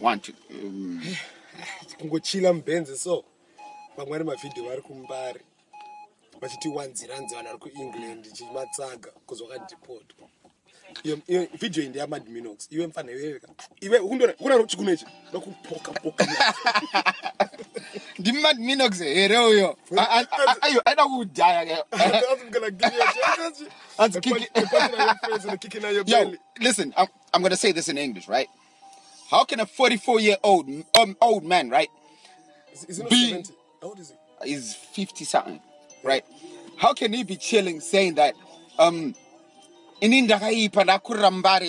Want to kungochila mbenzi so vamwe mavideo vari kumbare vachiti wanziranzi vanhu vari kuengland yeMatsaga kuzvakadeport iyo video iyi ndeyaMadminox iwe mfana iwe kuna chikunechi nokupoka ndiMadminox here uyo ayo aida kudhaya yo listen I'm going to say this in English, right? How can a 44-year-old man, right? Is he not 70? How old is he? He's 50 something, right? How can he be chilling saying that Mbare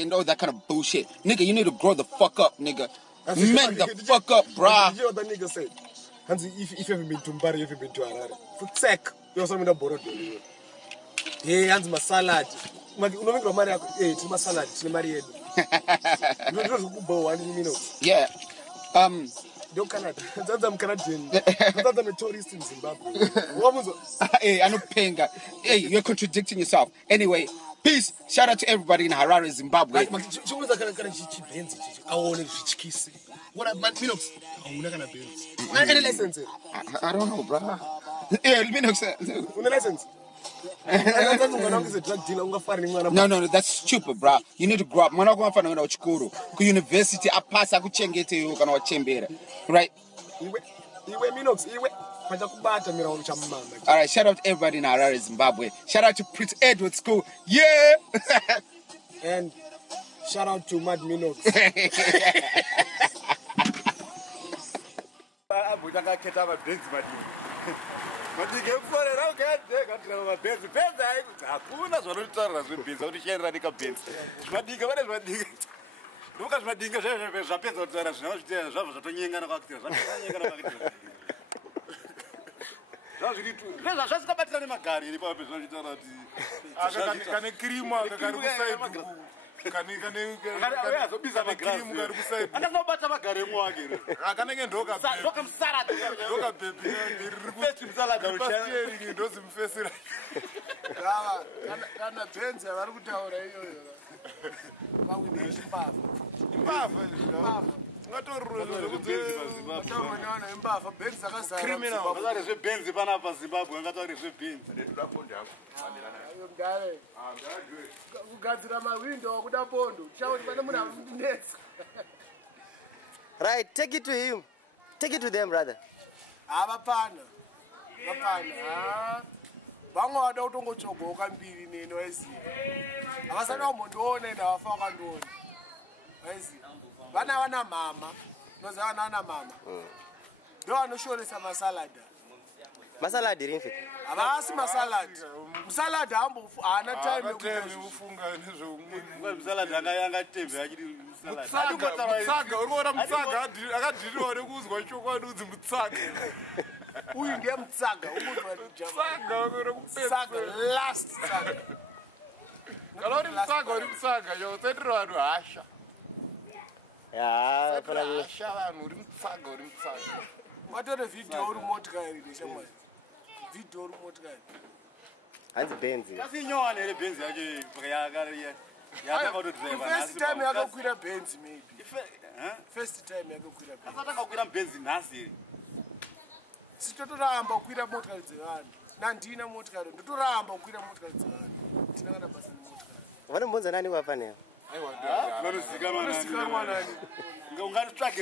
and all that kind of bullshit? Nigga, you need to grow the fuck up, nigga. Man the fuck up, bruh. Did you hear what that nigga said? Hansi, if you haven't been to Mbare, you haven't been to Harare. For tech, you also mean a borrowed. Hey, Hansi, my salad. Unomika mari yako, hey, it's my salad, it's mari yedu. Yeah. Don't Canada. I'm Canadian. I'm a tourist in Zimbabwe. Hey, I'm not paying that. Hey, you're contradicting yourself. Anyway, peace. Shout out to everybody in Harare, Zimbabwe. What Minox? Any license? I don't know, bro. Yeah, Minox. Any license? No, that's stupid, bro. You need to grow up. Mwana kwa mfano wena uchikuru. Ku university apasa kuchengete yo kana wachembera. Right? Iwe Minox, iwe. Alright, shout out to everybody in Harare, Zimbabwe. Shout out to Prince Edward School. Yeah! And shout out to Mad Minox. Right, take it to him. Take it to them, brother. Vana mama. Nozana mama. Don't know sure some salad. Masalad didn't fit. Avasi masalad. Salad ambo ana time ufunga nezo. Salad yanga tembe akidi salad. Mutsaga urora mutsaga akadiriwa rekuzwa chokwa ndudzi mutsaga. Uyu ndiye mutsaga umuzwa mutsaga ukore kupesa last tsaga. Kalori mutsaga uri mutsaga yo tendero anu hasha. Yeah, hasha vanhu uri mutsaga uri mutsaga. Matore video uri motikari ndeshamwa. Video uri motikari. Hands Benzi. Kasi nyone ile Benzi yake yakariya. First time yakakwira Benzi maybe. First time yakakwira Benzi. Asataka kukwira Benzi nasi. Sitotoramba kukwira motikari dzevanhu. Nandina motikari. Ndotoramba kukwira motikari dzevanhu. Tina kana basa motikari. Vanobvunza nani wafanira? Aiwa vanozika mwanani. Ungati tsvake.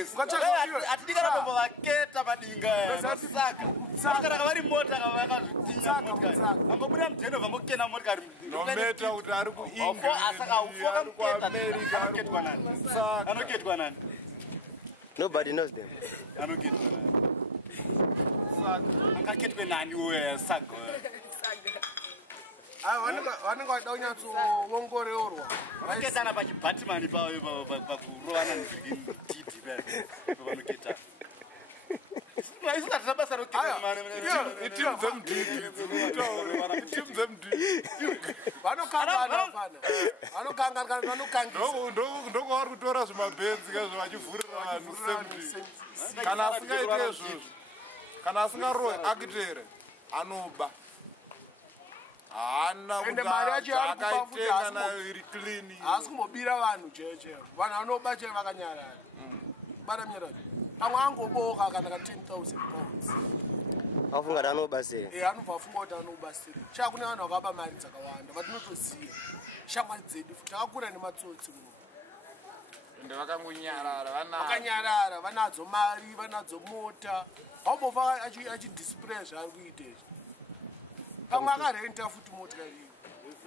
Atidikana pombo vaketa madinga. Saka. Saka vari mota vakazvitinga motikari. Vangobuda mudheno vangokena motikari. Nometa kuti ari kuInga. Asaka ufoka muketa America anoketwa nani? Saka. Anoketwa nani? Nobody knows them. Anoketwa nani? Saka. Angaketwe nani uwe Saka? Vanenge vada kunyatso ongororwa. Vanoketana pachibhatimani pakurovana netiti pavanoketana. Isn't that basa roketa mani? Itimu dzemudhiri. Vanokangana fana. Vanokangisa. Ndokuvari kutora zvimabhenzi kazvo vachivhurira vanhu 70. Kana asingaite izvozvo. Kana asingarowe akitere anoba. Ana akaitenga nayo iri clean. Asi kumbobira vanhu cheche. Vanhu vanoba cheche vakanyarara. bara mnyara pamwe angoboka kana ka 10,000 pounds afunga kuti anobasira anobva afunga kuti anobasira sha kune vanhu vakaba mari dzakawanda vatinotoziva shamwari dzedu futi takakura nematsotsi ende vakanyarara vanadzo mari vanadzo mota vaumbova achidisplay zvaari kuita izvi pamwe akarenta futi motikari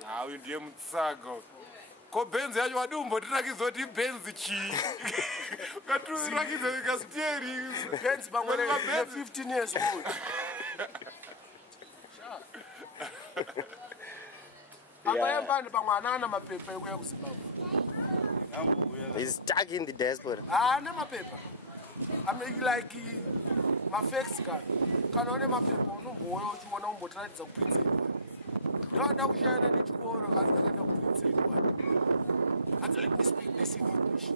hawi ndiye Mutsaga ko benzi yacho wadi umbotirakidza kuti benzi chii ukatirakidza ikasteri benzi pamwe 15 years old amayembani pamwe anana mapepa ekuya kuZimbabwe. He's stuck in the diaspora. Ne mapepa like mafex kana une mapepa unomboya uchiona umbotiratidza kuprince ndoda kushayana nechikoro kasi ndakaenda kuprince hanzi let me speak this in English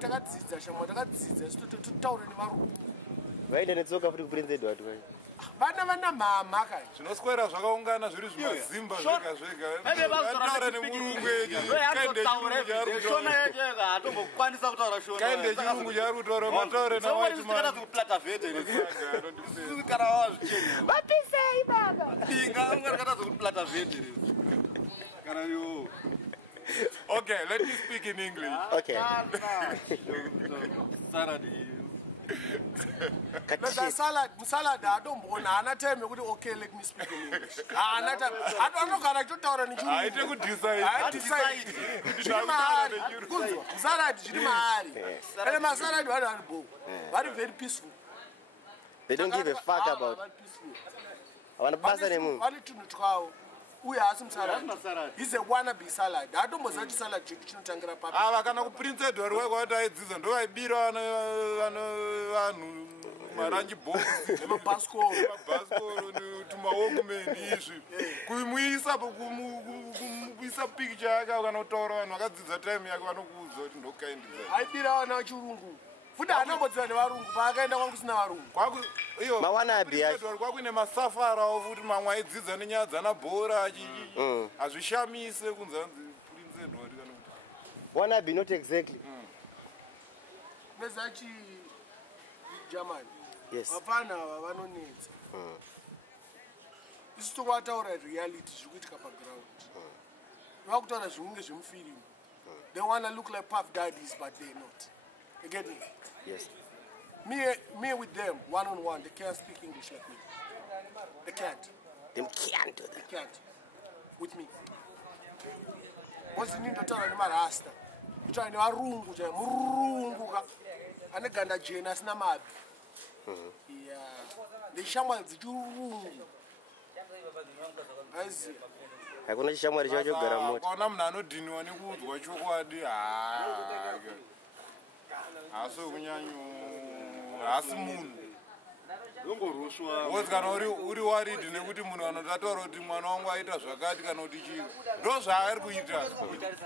takadzidza shamwa takadzidza totaura nevarungu vaenda netsoka futi kuprince Edward vana mama kai zvinoswera zvakaungana zviri zvimazimba zvega zvega nemurungu kaende chirungu chaari kutaura mataure vapisei baba okay, let me speak in English. Okay. Salad, I don't want to tell me, okay, let me speak in English. I don't know, I don't know. I take decide. I decide. Salad, very, very peaceful. They don't give a fuck about it. I want to pass the moon. Uya hasi salad. He's a wannabe salad. I don't know salad chinotangira papi. Kana kuprince Edward wako aidzidza ndo aibira vanhu maranji box nemabhaskoro tumawokumeni izvi kumuisa kumuisa picture yake kana kutaura vanhu vakadzidza time yake vanokuudza kuti ndokaindidza aibira vana vachirungu futi anambodziva nevarungu paakaenda kwangu kusina varungu kwakuine masafara futi mamwe aidzidza nenyaya dzanabhora hazvishamise kunzi hanzi prince Edward kana kuti wannabe not exactly nezachi German yes vapana vanonetsa isu tokwataura reality zviri kuitika paground vakutaura zvinenge zvemufirimu they wanna look like puff daddies but they're not. You get me? Yes. Me with them, one-on-one, they can't speak English like me. They can't. They can't do that. They can't. With me. What's the Nito tell them Rasta? You try to murungu ka. Ane ganda jena sina mabi. Yeah. They shamal zirungu. Azi. Hakuna chishamwari chacho kugara moto. Kona munhu anodhiniwa nekuudzwa chokwadi asi kunyanyo asi munhu woti kana uri waridhi nekuti munhu anotaura kuti mwana wangu aita zvakati kana kuti chii ndo zvaari kuita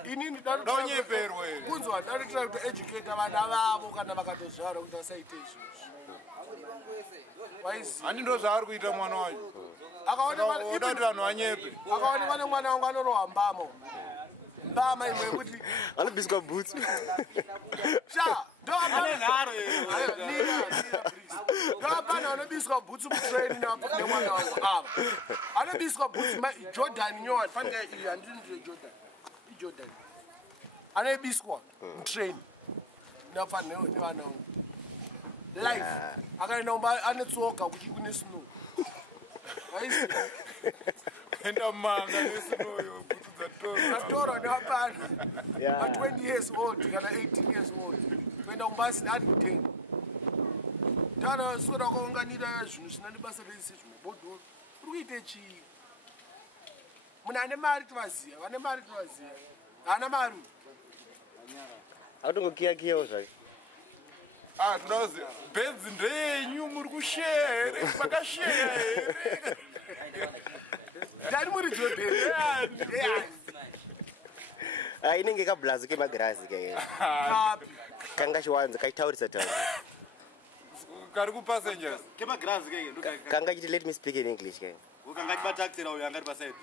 inini ndonyeperwa here kunzwa ndatotira kutoeducata vana vavo kana vakatozvara kuti vasaite izvozvo handi ndo zvaari kuita mwana wacho oda kuti vanhu vanyepe akaonekwa nemwana wangu anorohambamo mbama imwe yekuti anobiswa boots ndopana anobiswa boots mutrain nemwana wangu ava anobiswa boots jordan nyowani fanika iyi handinire jordan anoibiswa mutrain ndapfa nevana wangu life akaenda umba anetsoka kuchi kune snow enda manga nesinoyo atora nevapana 20 years old kana 18 years old kuenda umbasi ari 10 tana sora kaunganira zvinhu zvina nebasa rese zvimabhodhoro uri kuite chii munhu ane mari tivaziya vane mari tivaziya haana mari akutongokiyakiyawo zvake toda kuziva benzi ndeyenyu muri kusheya here makasheya here ndani muri jobeni inenge kablazi kemagirazi kae kanga chiwanza kaitaurisa tauri kari kupassengers kemagirazi kae kanga chiti let me speak in English kae ukanga chibataxira uyo angari pasaidi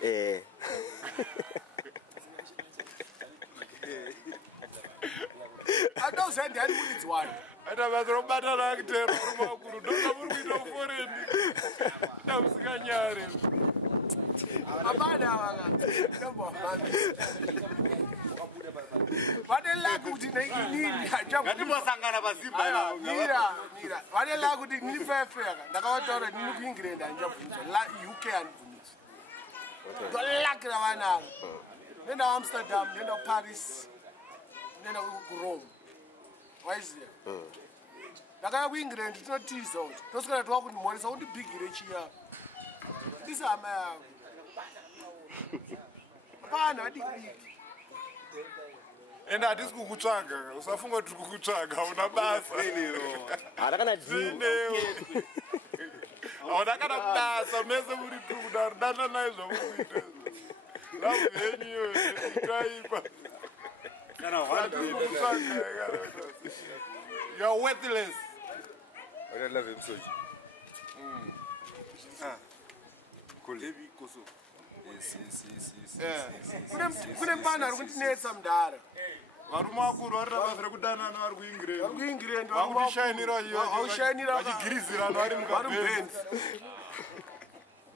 atauza ndani muridzi wani Aita basa robatana akitero rumakuru ndoka muri kuita foreign. Ndamusikanyare. Abada wanga. Kamba. Vadela kuti nini ajabu. Ngatimbosangana paZimba. Mira. Vadela kuti ndini fefe yaka. Ndakawataura ndini ku England anjabvunza. La UK anibvunza. Ndolakira vana. Nenda Amsterdam, nenda Paris. Nenda ku Rome. Waiziya. Ndakaya ku England tinotiza kuti. Toswera twakundimonesa kuti bigire chiya. Ndisama yako. Apana adiki. Enda hatisi kukutsvaga, usafunga kuti kukutsvaga, una basa. Hata kana dzini. Hauna kana basa, mese muri kuda dana naizvo mukuita. Ravhenyu zvitaipa. Kana hwanda. You are worthless. I don't love him so. Cool. Yes. Kune mpana ari kuntinetsa mudhara. Varume vakuru vari rabasa rekudanana vari kuIngland. Vari kuIngland vakutishainira vachigirizirana vari mukabhenzi.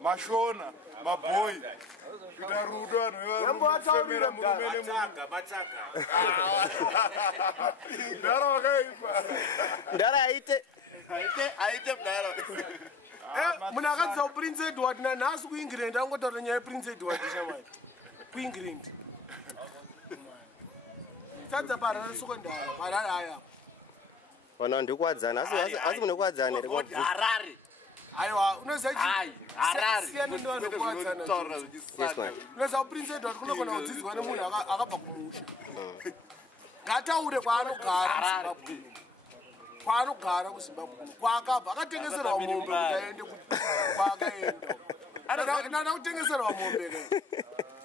Mashona, mabhoyi. Kuita rudo vanhu vefemera murume nemunhu. Matsaga. Ndara wakaipa. Ndara aite mudhara. Munhu akadzidza kuprince Edward nanhasi kuIngland angotaura nyaya yeprince Edward shamai. KuIngland. Tadza parara sekondari, Harare aya. Wana ndikuwadzana asi munokuwadzana ere kwa Harare. Aiwa, unoziva Harare. siyana ndovanhu kuwadzana. Yes man. Unoziva kuprince Edward kunogona kudzidzwa nemunhu akabva kumusha. Ngataure kwaanogara kuZimbabwe. Kwaanogara kuZimbabwe. Kwaakabva akatengeserwa mombe kuti aende kwaakaenda. Nada kutengeserwa mombe kai.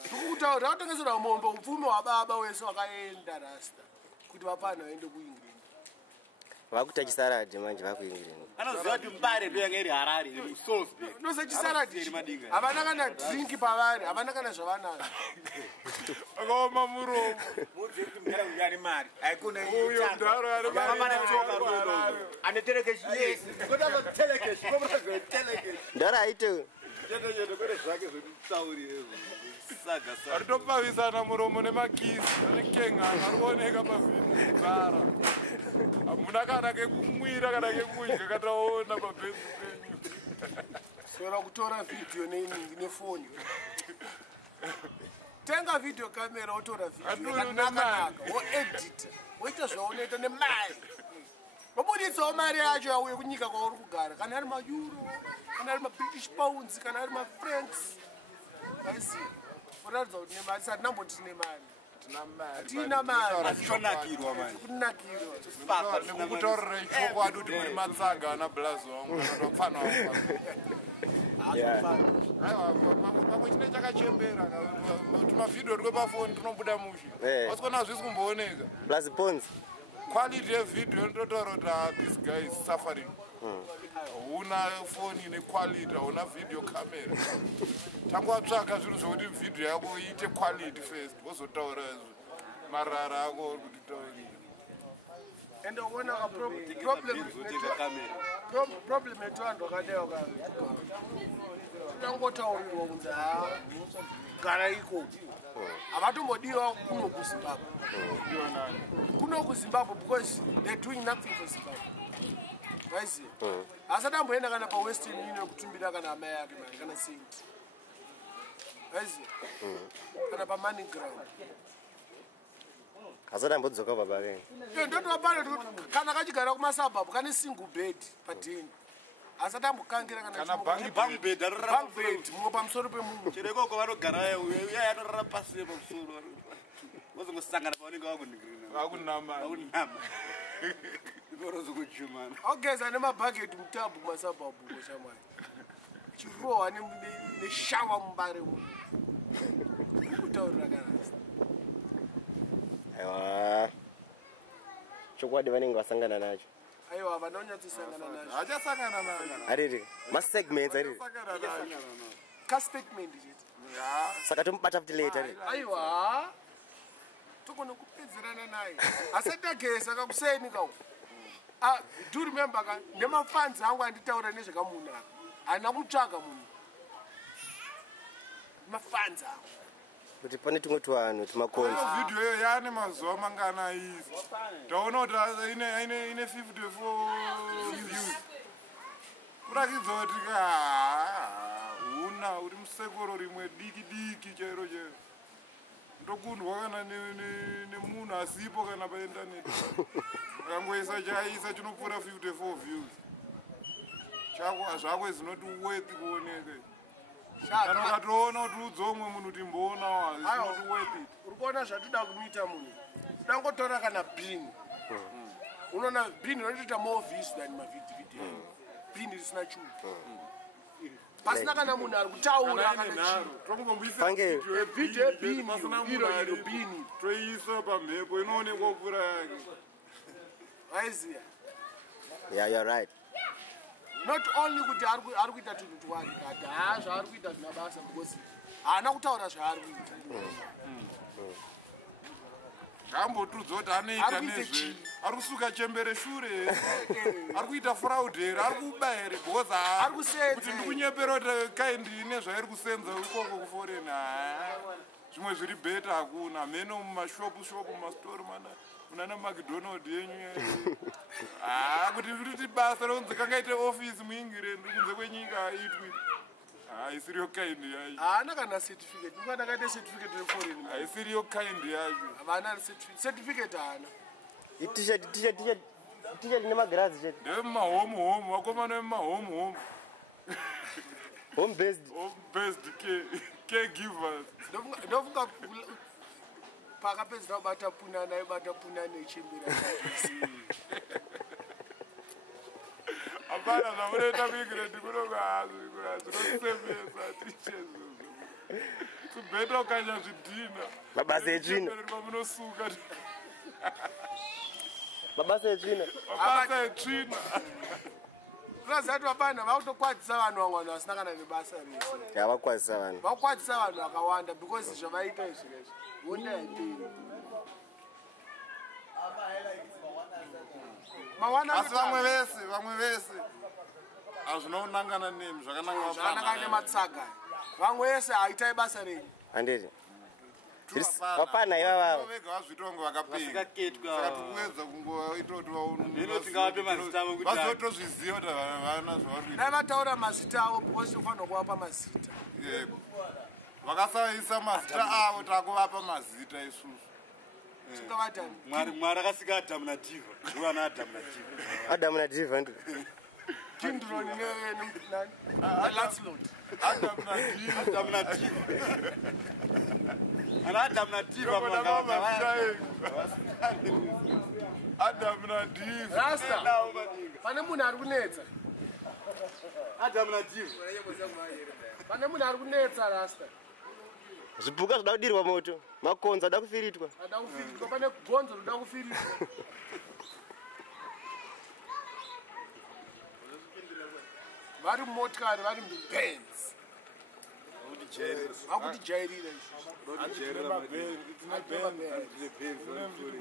Ndikutaura akatengeserwa mombe upfumi hwababa wese wakaenda rasta kuti vapana vaende kuIngland. Vakuita chisaradhi manje vakuIngland. Anoziva kuti Mbare ndo yanga iri Harare iri Salisbury. Unoziva chisaradhi. Havana kana drink pavari, havana kana zvavanazvo. Akaoma muromo. Mudziye kuti mudhara uyu ane mari. Uyo mudharo ari mari. Ane telekeshi. Yes. Kodwa telekeshi, komrazwe telekeshi. Ndara aite. Yedo kwere zvake zvekutaurire. Saga. Aritopavisana muromo nemakisi nekengana arikuoneka pavhini bara. Hamuna kana kekumwira kana kekudya kataona pabhenzi penyu. Sora kutora video nefoni. Tenga video camera wotora video yakanaka woedita woita zvaunoita nemari. Wabuditsawo mari yacho yauye kunyika kwauri kugara kana ari maEuro kana ari maBritish pounds kana ari maFrancs. Basi unoratidza kuti nemari satinamboti tine mari. Tina mari. Achonakirwa manje. Kunakirwa. Nekukutaurira chokwadi kuti muri Matsaga ana blazo wangu anotopfana wangu. Aiwa, pamwe chine chakachembera tumavhidhiyo tiri pafoni tunobuda mushe. Wasikuona zvisi kumbooneka. Plus points. Quality yevidhiyo inototaura kuti this guy is suffering. Una phone ine quality, una video camera. Tangotsvaka zvinhu zvokuti video yako iite quality first, wozotaura marara ako uri kuti taurira. And one problem yetu vanhu vakadeo tangotaurirwa kunzi gara iko havatombodiwa kuno kuZimbabwe. Kuno kuZimbabwe because they're doing nothing for Zimbabwe. Waiziya asati amboenda kana paWestern Union kutumbira kana amai yake mari kana senti. Waiziya kana pamoney ground. Asati ambodzoka baba ke. Ndoto pale kana kachigara kumasabhabhu kane single bed padini. Asati ambokangira kana bang bed mumwe pamusoro pemunhu. Chirekoko vanogara uya yanorara pasi pamusoro. Wozongosangana pavanenge Vakunama. Ikorozokuchumana. Ogeza nemabhageti mutabhu kumasabhabhu shamwari. Chirohwa neshawa Mbare umu. Kutaurira kana. Aiwa. Chokwadi vanenge vasangana nacho. Aiwa vanonyatsosangana nacho. Achasangana nacho. Ariri. Mas segments ariri. Ka statement chete. Saka tombata futi later. Aiwa. Togona kupedzerana naye. Asati agesa kakuseni kawo. Do remember ka nemafans angu anditaura nezvakamunhu ana kutsvaga munhu mafans angu kuti pane tumwe tuvanhu tumakonzi video iyo yaane mazuva mangana izi taona kuti ine 54 views kurakidza kuti una uri musekoro rimwe diki chairo chairo ndokundwa kana nemunhu asipo kana paindaneti akangoisa chaisa chinopfuura 54 views chako zvako zinoti worth kuoneke kana ukatoona kuti udzomwe munhu timboonawo zinoti worth it uri kuona zvatoda kumita munhu dangotora kana bin unoona bin inotoita more views than mavideo bin risina chuu pasina kana munhu ari kutaura pange video bin iro bin toisa pamhepo inoonekwa pfuura yake aiziya yeah you're right not only kuti ari kuita tunhu twake kati zvaari kuita zvina basa because haana kutaura zvaari kuita zvambotudza kuti anoita nezve ari kusuka chembere shure ari kuita fraudhere ari kuba here because kuti ndikunyepera kuti kaindi nezvairi kusenza ikoko kuforeign zvimwe zviri beta hakuna meno mumashopu mumastori munana macdonald yenyu kuti riti basa rokunzi kangaite office muengland kunze kwenyika aitwi haisiriyo kaindi yacho haana kana certificate mwana akaite certificate reforeign haisiriyo kaindi yacho havana certificate haana t-shirt nemagirazi chete ndevemumahome vakomana vemumahome home based caregivers ndofunga pakapedzera kubata punana ibata punana ichembera apana zvamunoita muingireti kunokaazvinosemesa tichezuzo kubheta ukanya zvidhina mabasa etsvina pamunosuka mabasa etsvina unoziva kuti vapana vakutokwadzisa vanhu vamwe vanhu vasina kana nebasa rese yavakwadzisa vanhu vakukwadzisa vanhu vakawanda because zvavaita izvirezvi ondaipei asi vamwe vese hazvinonangana nemi zvakanangana nematsaga vamwe vese haitai basa renyu handiti vapana ivavava vega vazvitongo vakapeka saka tikuedza kungoita kuti vazotozviziva kuti vana zvavari dai vataura mazita avo because tofanira kuvapa mazita vakasaisa mazita avo takuvapa mazita isusu tingavatani mwari akasika adamu nadhiva ndivana adamu nadhiva adamu nadhiva ndi kindroni nelanslot adamu nadhiva ana adamu nadhiva adamu nadhiva rasta pane munhu ari kunetsa adamu nadhiva pane munhu ari kunetsa rasta zvipuka zvida kudirwa moto makonzo ada kufiritwa pane gonzo rinoda kufiritwa vari mumotikari vari mubenz vakutijairira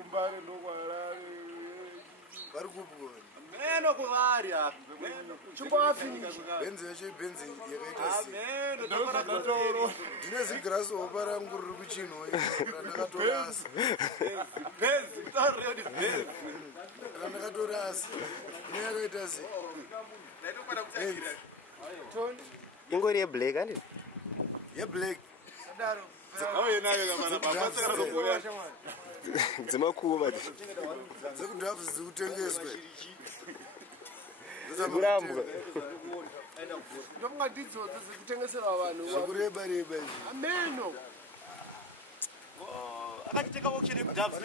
kumbare ndokwarari vari kupona meno kuvari apa chimboafinishi benzi yacho ibhenzi yakaita ndine zigirasi hopa rangu riri kuchinwa randakatorasa randakatorasa neyakaita se ingori yeblack andi yeblack dzemakuva dzekudhafu dzikutengeswe kurambwa ndofunga ndidzodzo dzekutengeserwa vanhu zvekureba reba izvi ameno akachiteka auction yekudhavs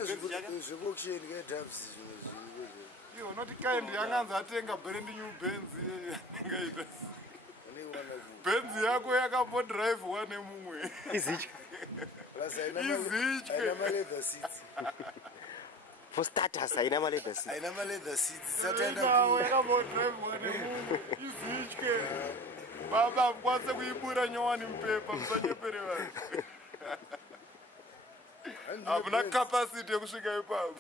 zvekuauction kedhavs zvimwe zvinhu unoti kaindi yanganzi atenga brand new benzi ngaita benzi yako yakambodhiraivhwa nemumwe izitya aina maleather seats for starters haina maleather seats aina maleather seats sataenda yakambodhiraivhwa nemumwe izitye baba mukwanise kuibura nyowani mupepa musanyepere vanhu hamuna capacity yekusvika ipapo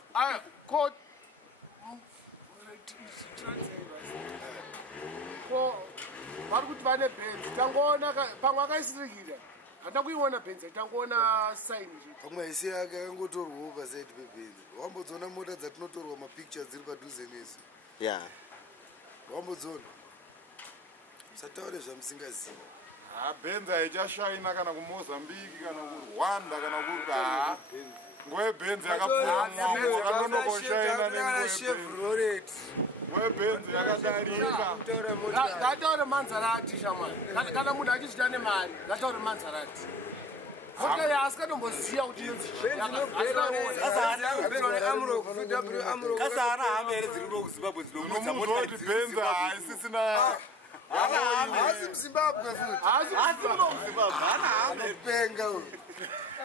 vari kuti vane bhenzi tangoona pamwe akaisirikira hata kuiona bhenzi tangoona saini pamwe haisi yake akangotorwawo pasaidi pebhenzi wambodziona mota dzatinotorwa mapictures dziri padhuze nesu ya wambodziona musataure zvamusingazivi bhenzi haichashaina kana kumozambiki kana kurwanda kana kuti ngoye bhenzi yakapfuwebhenzi yakadarika ngataure manzarati shamwari kana munhu achizvita nemari ngataure manzarati mota yaasikatomboziva kuti kasana hama here dziri kuno kuzimbabwe dzinomuzoti bhenzi haisisina haasi muzimbabwe futi anopenga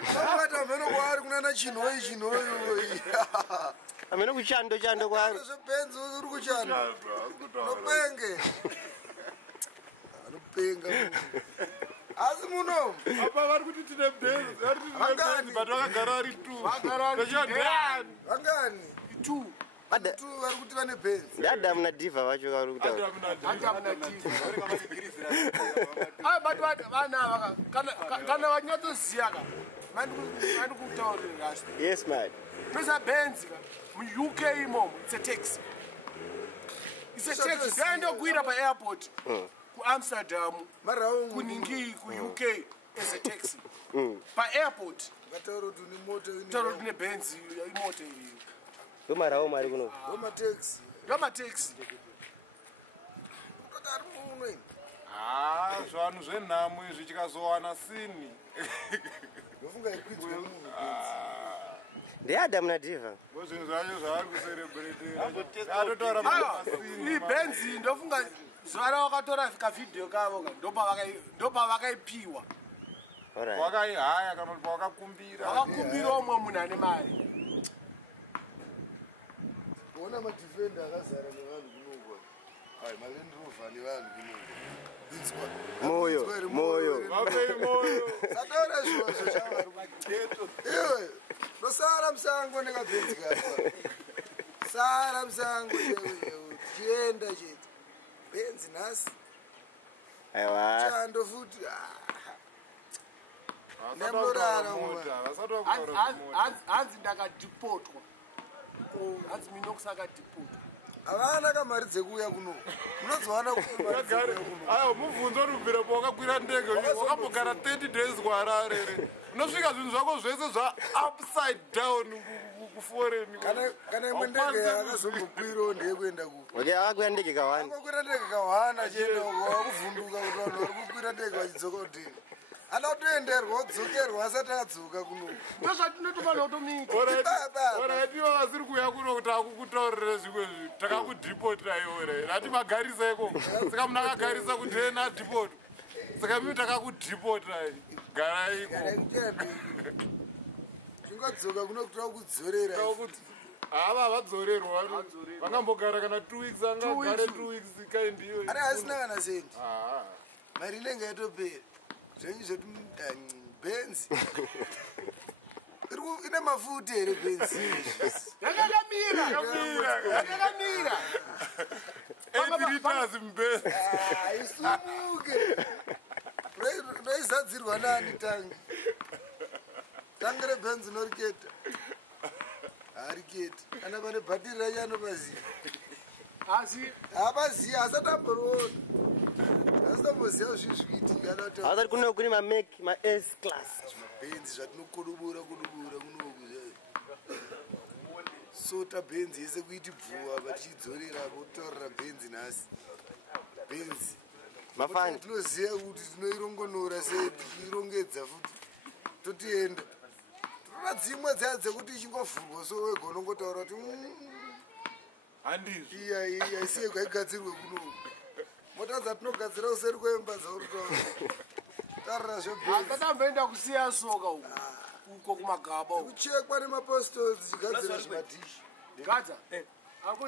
aata mheno kwaari kunana chinhoi amene kuchando kwari zvebhenzi uri kuchando nopenge anopenga asi muno apa vari kuti tine bhenzi but vakagara vari vangani vari kuti vane bhenzi ndadamu nadhivha vacho vari kutaura vanava kana vanyatsoziya ka mandikutaurira rasi yes man noza bhenzi ka muuk imomo it's a taxi ndaendokwira paairport kuamsterdam kuningi kuuk as a taxi paairport taura kuti nebhenzi imota iriyo ndomarawo mari kuno ndomataxi zvanhu zvenhamo izvi chikazowana sini ndeadamu nadhivha zvinhu zvacho zvavari kuserebretera ibhenzi ndofunga zuva ravakatora kavhidhiyo kavo ndopavakaipiwa wakaihaya kana kuti pawakakumbira umwe munhu ane mari ona madhifenda akazara nevanhu kunogwa malendirova nevanhu kunogwa moyo sataura zvozvo chavari iwe nosara musango nekabhenzi kapa sara musango tienda chete bhenzi nhasi chando futi nemurara hanzi ndakadhipotwa hanzi minox akadhipotwa havana kamari dzekuuya kuno munozowana mubvunzo rubvira pawakakwira ndege wakambogara 30 days kuharare unosvika zvinhu zvako zvese zvaupside down kuforeni kana imwe ndege akazombokwirawo ndeyekuenda akakwira ndege kakwira ndege kahwana achienda wakuvhunduka kuti vanhu vari kukwira ndege vachidzoka kutini ada kutoenderwa odzokerwa asati adzoka kuno ndozvatinotofanira kutomita oratiwo vasiri kuuya kuno kuti akukutaurire zvimwe zvinhu takakudhipota iore rati magariseko saka munhu akagarisa kundena adhipota saka mimi takakudhipota garaiko tingodzoka kuno kuti vakudzorera hava vadzorerwa vangambogara kana 2 weeks angagare 2 weeks kaindiyo ari asina kana sendi mari inenge yatopera zvenyu zvoti bhenzi ine mafuta here bhenzi yakakamira 8 liters mbenzi isumuke noizadzirwa nani tangi rebhenzi noriketa hariketi kana pane bhatiri racho anopaziva havaziva asati amboriona asitamboziva zvinhu zvikuitika kuno kune mamake mas class zvimabhenzi zvatinokudubura kunoku sota bhenzi yese kuiti bvuwa vachidzorera kutaurira bhenzi nhasi bhenzi mafani tinoziva kuti tinoirongonora sei tichirongedza futi totienda tinoona dzimwe dzaya dzekuti ichingovhurwa so wega unongotaura kuti handizvi iya isiyega igadzirwe kunoku mota dzatinogadzira useri kwemba dzauritaura tarira zvebhenzi kusiya soka uko kumagaba kuchekwa nemapostoli dzichigadzira zvimadhishi gadza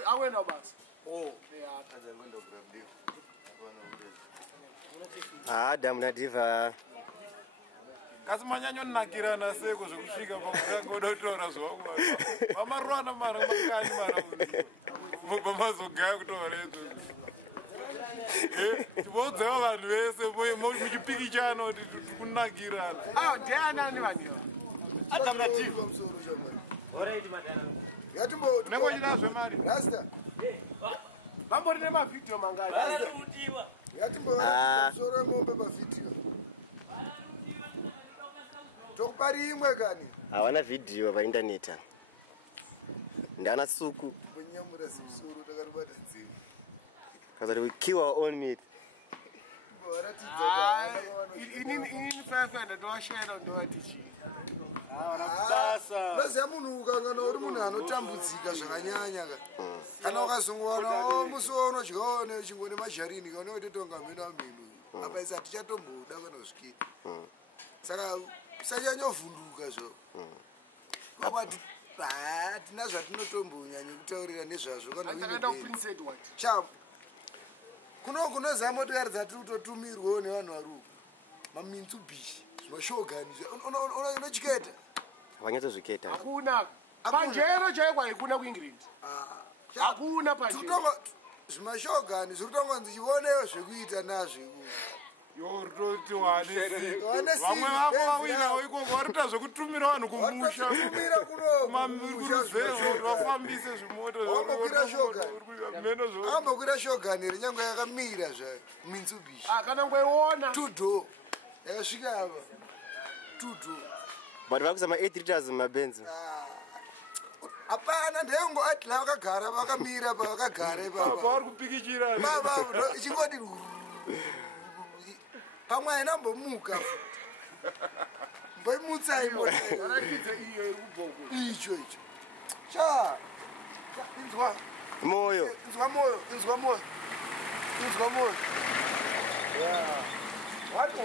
akuenda basa adamu nadhivha kasi manyanyonakirana seko zvekusvika pakutangoda kutaura zvavamwana vamaruana mara makani mara Mubamazogaya kutorezo. Tibodzeva vanhu vese muchipikichano kunakirana. Ah, ndianani vanhu? Alternative. Yatimbo. Nengo chinazve mari. Rasta. Vambori nemavidhiyo mangani? Yatimbo soro mombe pavidhiyo. Tokupari imwe kani? Hawana vidhiyo paindaneti. Ndana suku. Kunyamura zimsoro takarubata nzima. Because we kill our own meat. Inini 500 washera ndowatichi. Maziya munhu ukangana uri munhu anotambudzika zvakanyanya ka. Kana ukazongwana musuwo unodyawo nechingoni mazharini kana utotonga mhino mhino. Apa isa tichatomboda kana usvikira. Saka usanyanyovhunduka zvo. Kwakwati tina zvatinotombonyanya kutaurira nezvazvo kana cham kunoza motokari dzatiri kutotumirwawo nevanhu varuku mamitsubishi zvimashogani unochiketa Vanyatsozviketa. Hakuna panjero chaikwa haikuna kuengland. Hakuna panjero. Zvimashogani zviri kutonga ndichionewo zvekuita nazvo Yoroti vamwe vako vawinawo ikoko varita zvekutumira vanhu kumusha mamiruzero vafambise zvimotoambokwira shogani rinyangwe yakamira zvayo Mitsubishi kana ngoiona tudho yakasvika apa tudho But vakusema 8 liters mabenzi. Hapana ndengo atla vakagara vakamira pa vakagara ipapa vari kupikichira baba ichingoti pamwe aina mbomuka mboimutsai Varakidze iyo iri kubhoko. icho cha inzwa Moyo. inzwa moyo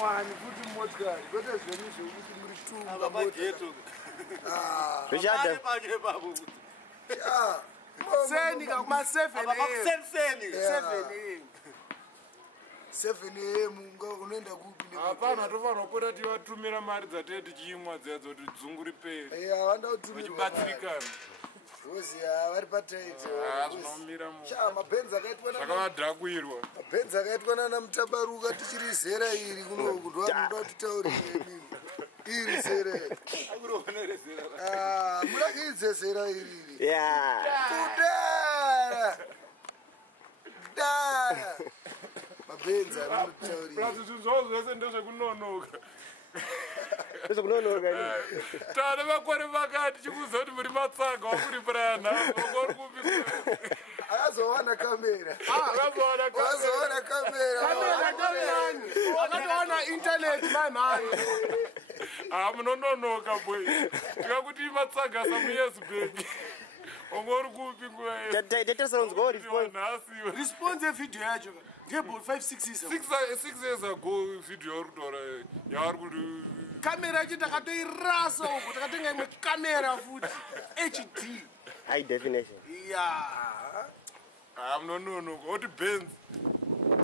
wani kuti motikari kwete zvenyu zvekuti muri tumba Mageto. Richard. Seni kakuma 7 AM. Senseni. 7 AM unoenda kupi hapana tofanira kupota tivatumira mari dzatee tichimwa dziya dzoti dzunguri peri vanda kutumira vachibatsirikana Roziya vari pataiti zvinomira mabhenzi akaitwa zvakavadhakwirwa mabhenzi akaitwa nana Mutabaruka tichiri zera iri kunoku ndoda titaurire iri zera murakidze zera iri kudara mabhenzi anotitaurira zvinhu zvavo zvese ndezvekunonoka Tana makore vakati chikuziva kuti muri matsaga wakuripira nhamo uri kupi akazowana kamera Akatoona internet manhani. munononoka boy tikakuti matsaga samuyesbek ongori kupi Response yevidhiyo yacho ngeball 5-6 years ago video yauri kutora yavari kuti kamera yacho takatoirasa uko takatenga imwe kamera futi HD high definition. munononoka oti benz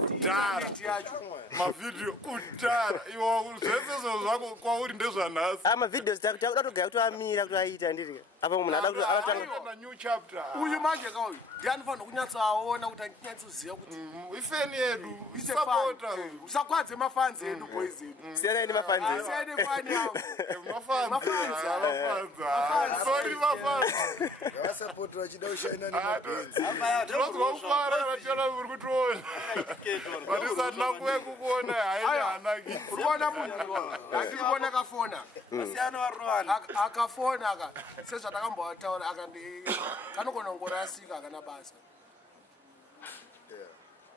kudhara yacho mavidhiyo kudhara iwo zvese zvo zvako kwauri ndezvanhasi Mavideos takuda kutogaya kuti amira kuti aita ndiri. Apa munhu ada kuti aatanga new chapter uyu manje kauyu ndianofanira kunyatsaona kuti anyatsoziva kuti ifeni yedu isapota usakwadze mafanzi edu boys edu siyana ni mafanzi. siyane fani yangu sorry mafanzi vasapoti vachida kushaina nemabhenzi tinozwa kufara vachana uri kutoona vatisatina kuve kukuona hainahanaki urikuona munhu andikuona akafona akafona aka sezvatakambotaura kanogona ngorasika akana basa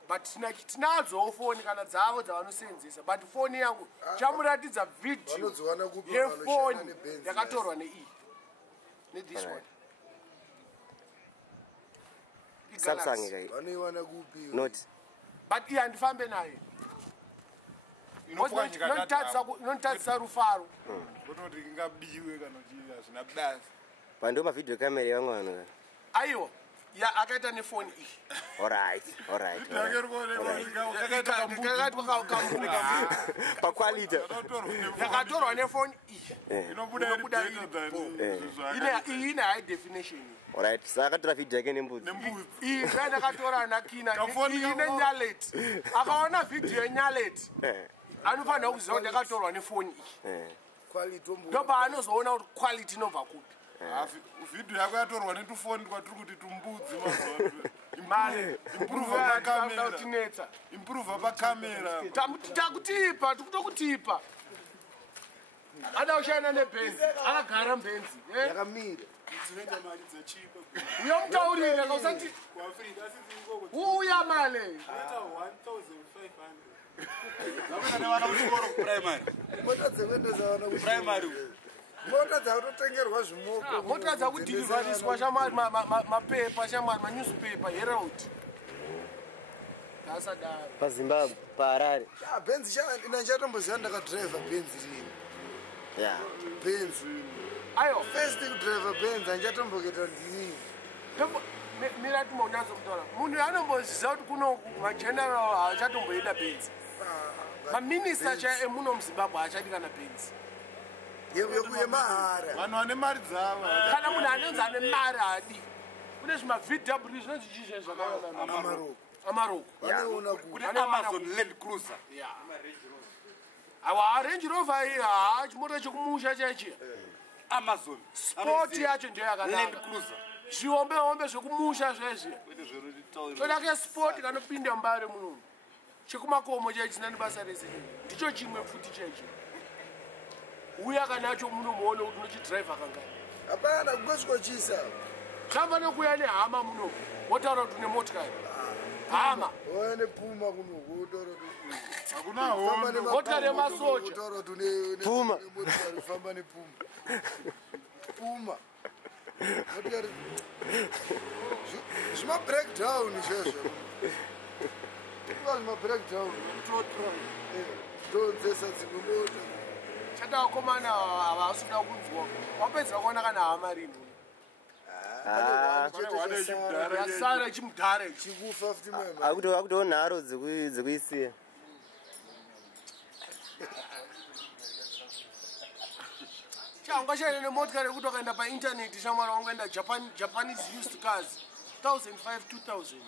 but tinadzowo foni kana dzavo dzavanosenzesa but foni yangu chamuratidza video yefoni yakatorwa nei nethis one Samsung kai. vanoiwana kupi Not. but iye handifambe naye inonditadzisa rufaro kutoti ingabiwe kana chii hazvina basa Pando mavideo kamera yevamwe vanhu. aiwa ya akaita nefoni iyi. Alright. Paquality. Yakatorwa nefoni iyi. Inobuda iyi. Ine high definition. Alright, saka tora video yake nembudzi. Iyi ndakatora nakina. Iyi nenyaleti. Akaona video yenyaleti. Anofanira kuziva kuti yakatorwa nefoni iyi. Ndoba anozoona kuti quality inobva kupi. Video yako yatorwa netufoni kwatiri kuti tumbudzi Male, improve pakamera. Takutipa, tukutokutipa. Ada ushana nebenzi, akagara mbenzi. Yakamira. Uyomtaurira kausati. Uya male. 1500. Mota dzekuendesa vana Primary. mota dzautotengerwa zvimoko. Mota dzakudhirivhariswa mapepa shamari manewspaper Herald. Dasadaro. PaZimbabwe, paHarare. Benzi ina chatomboziva ndakadriva benzi rini. Yeah. Benzi. Ayo. First kudriva benzi anchatomboketa ndini. Mirati monyazo kutaura. Munhu anomboziva kuti kuno mageneral haachatomboida benzi. Maminista cha emuno muZimbabwe haachadi kana benzi. Yemahara. Vanhu vane mari dzavo. Kana munhu anonzi ane mari haadi. Kune zvima VW zvinonzi chizve zvakaona. Amaroko. Vanoona Kune Amazon Land Cruiser. Awa Range Rover iyi chimoto chekumusha chaichi. Amazon. Sport yacho nje yakanaka. Land Cruiser. Zviombe zvekumusha zvezvi. Chodake sport kanopinda Mbare muno. Chekumakomo chaichi nani basa rese. Ndicho chimwe futi chaichi. Uya kanacho muno muone kuti unochidriver kangani. Hapana kungosvikochisa. Kamba nokuya nehama muno. Wotaura kuti une motikari. Hama. Oya Puma kuno wotaura kuti. Hakuna hondo. Motikari yemasoja. Wotaura kuti Puma. Motikari famba nePuma. Puma. Motikari. Zvima breakdown izvozvo. Zvima breakdown. Tonzesa dzimota. Chatakomana havasina kunzwa. Wapedza kuona kana hama rini. Yasara chimudhara chikufa futi mama. Akuto nharo dzekuisiya. Changa chene nemotikari yekuti wakaenda paintaneti shamwari wangoenda Japanese used cars 1,500 2,000.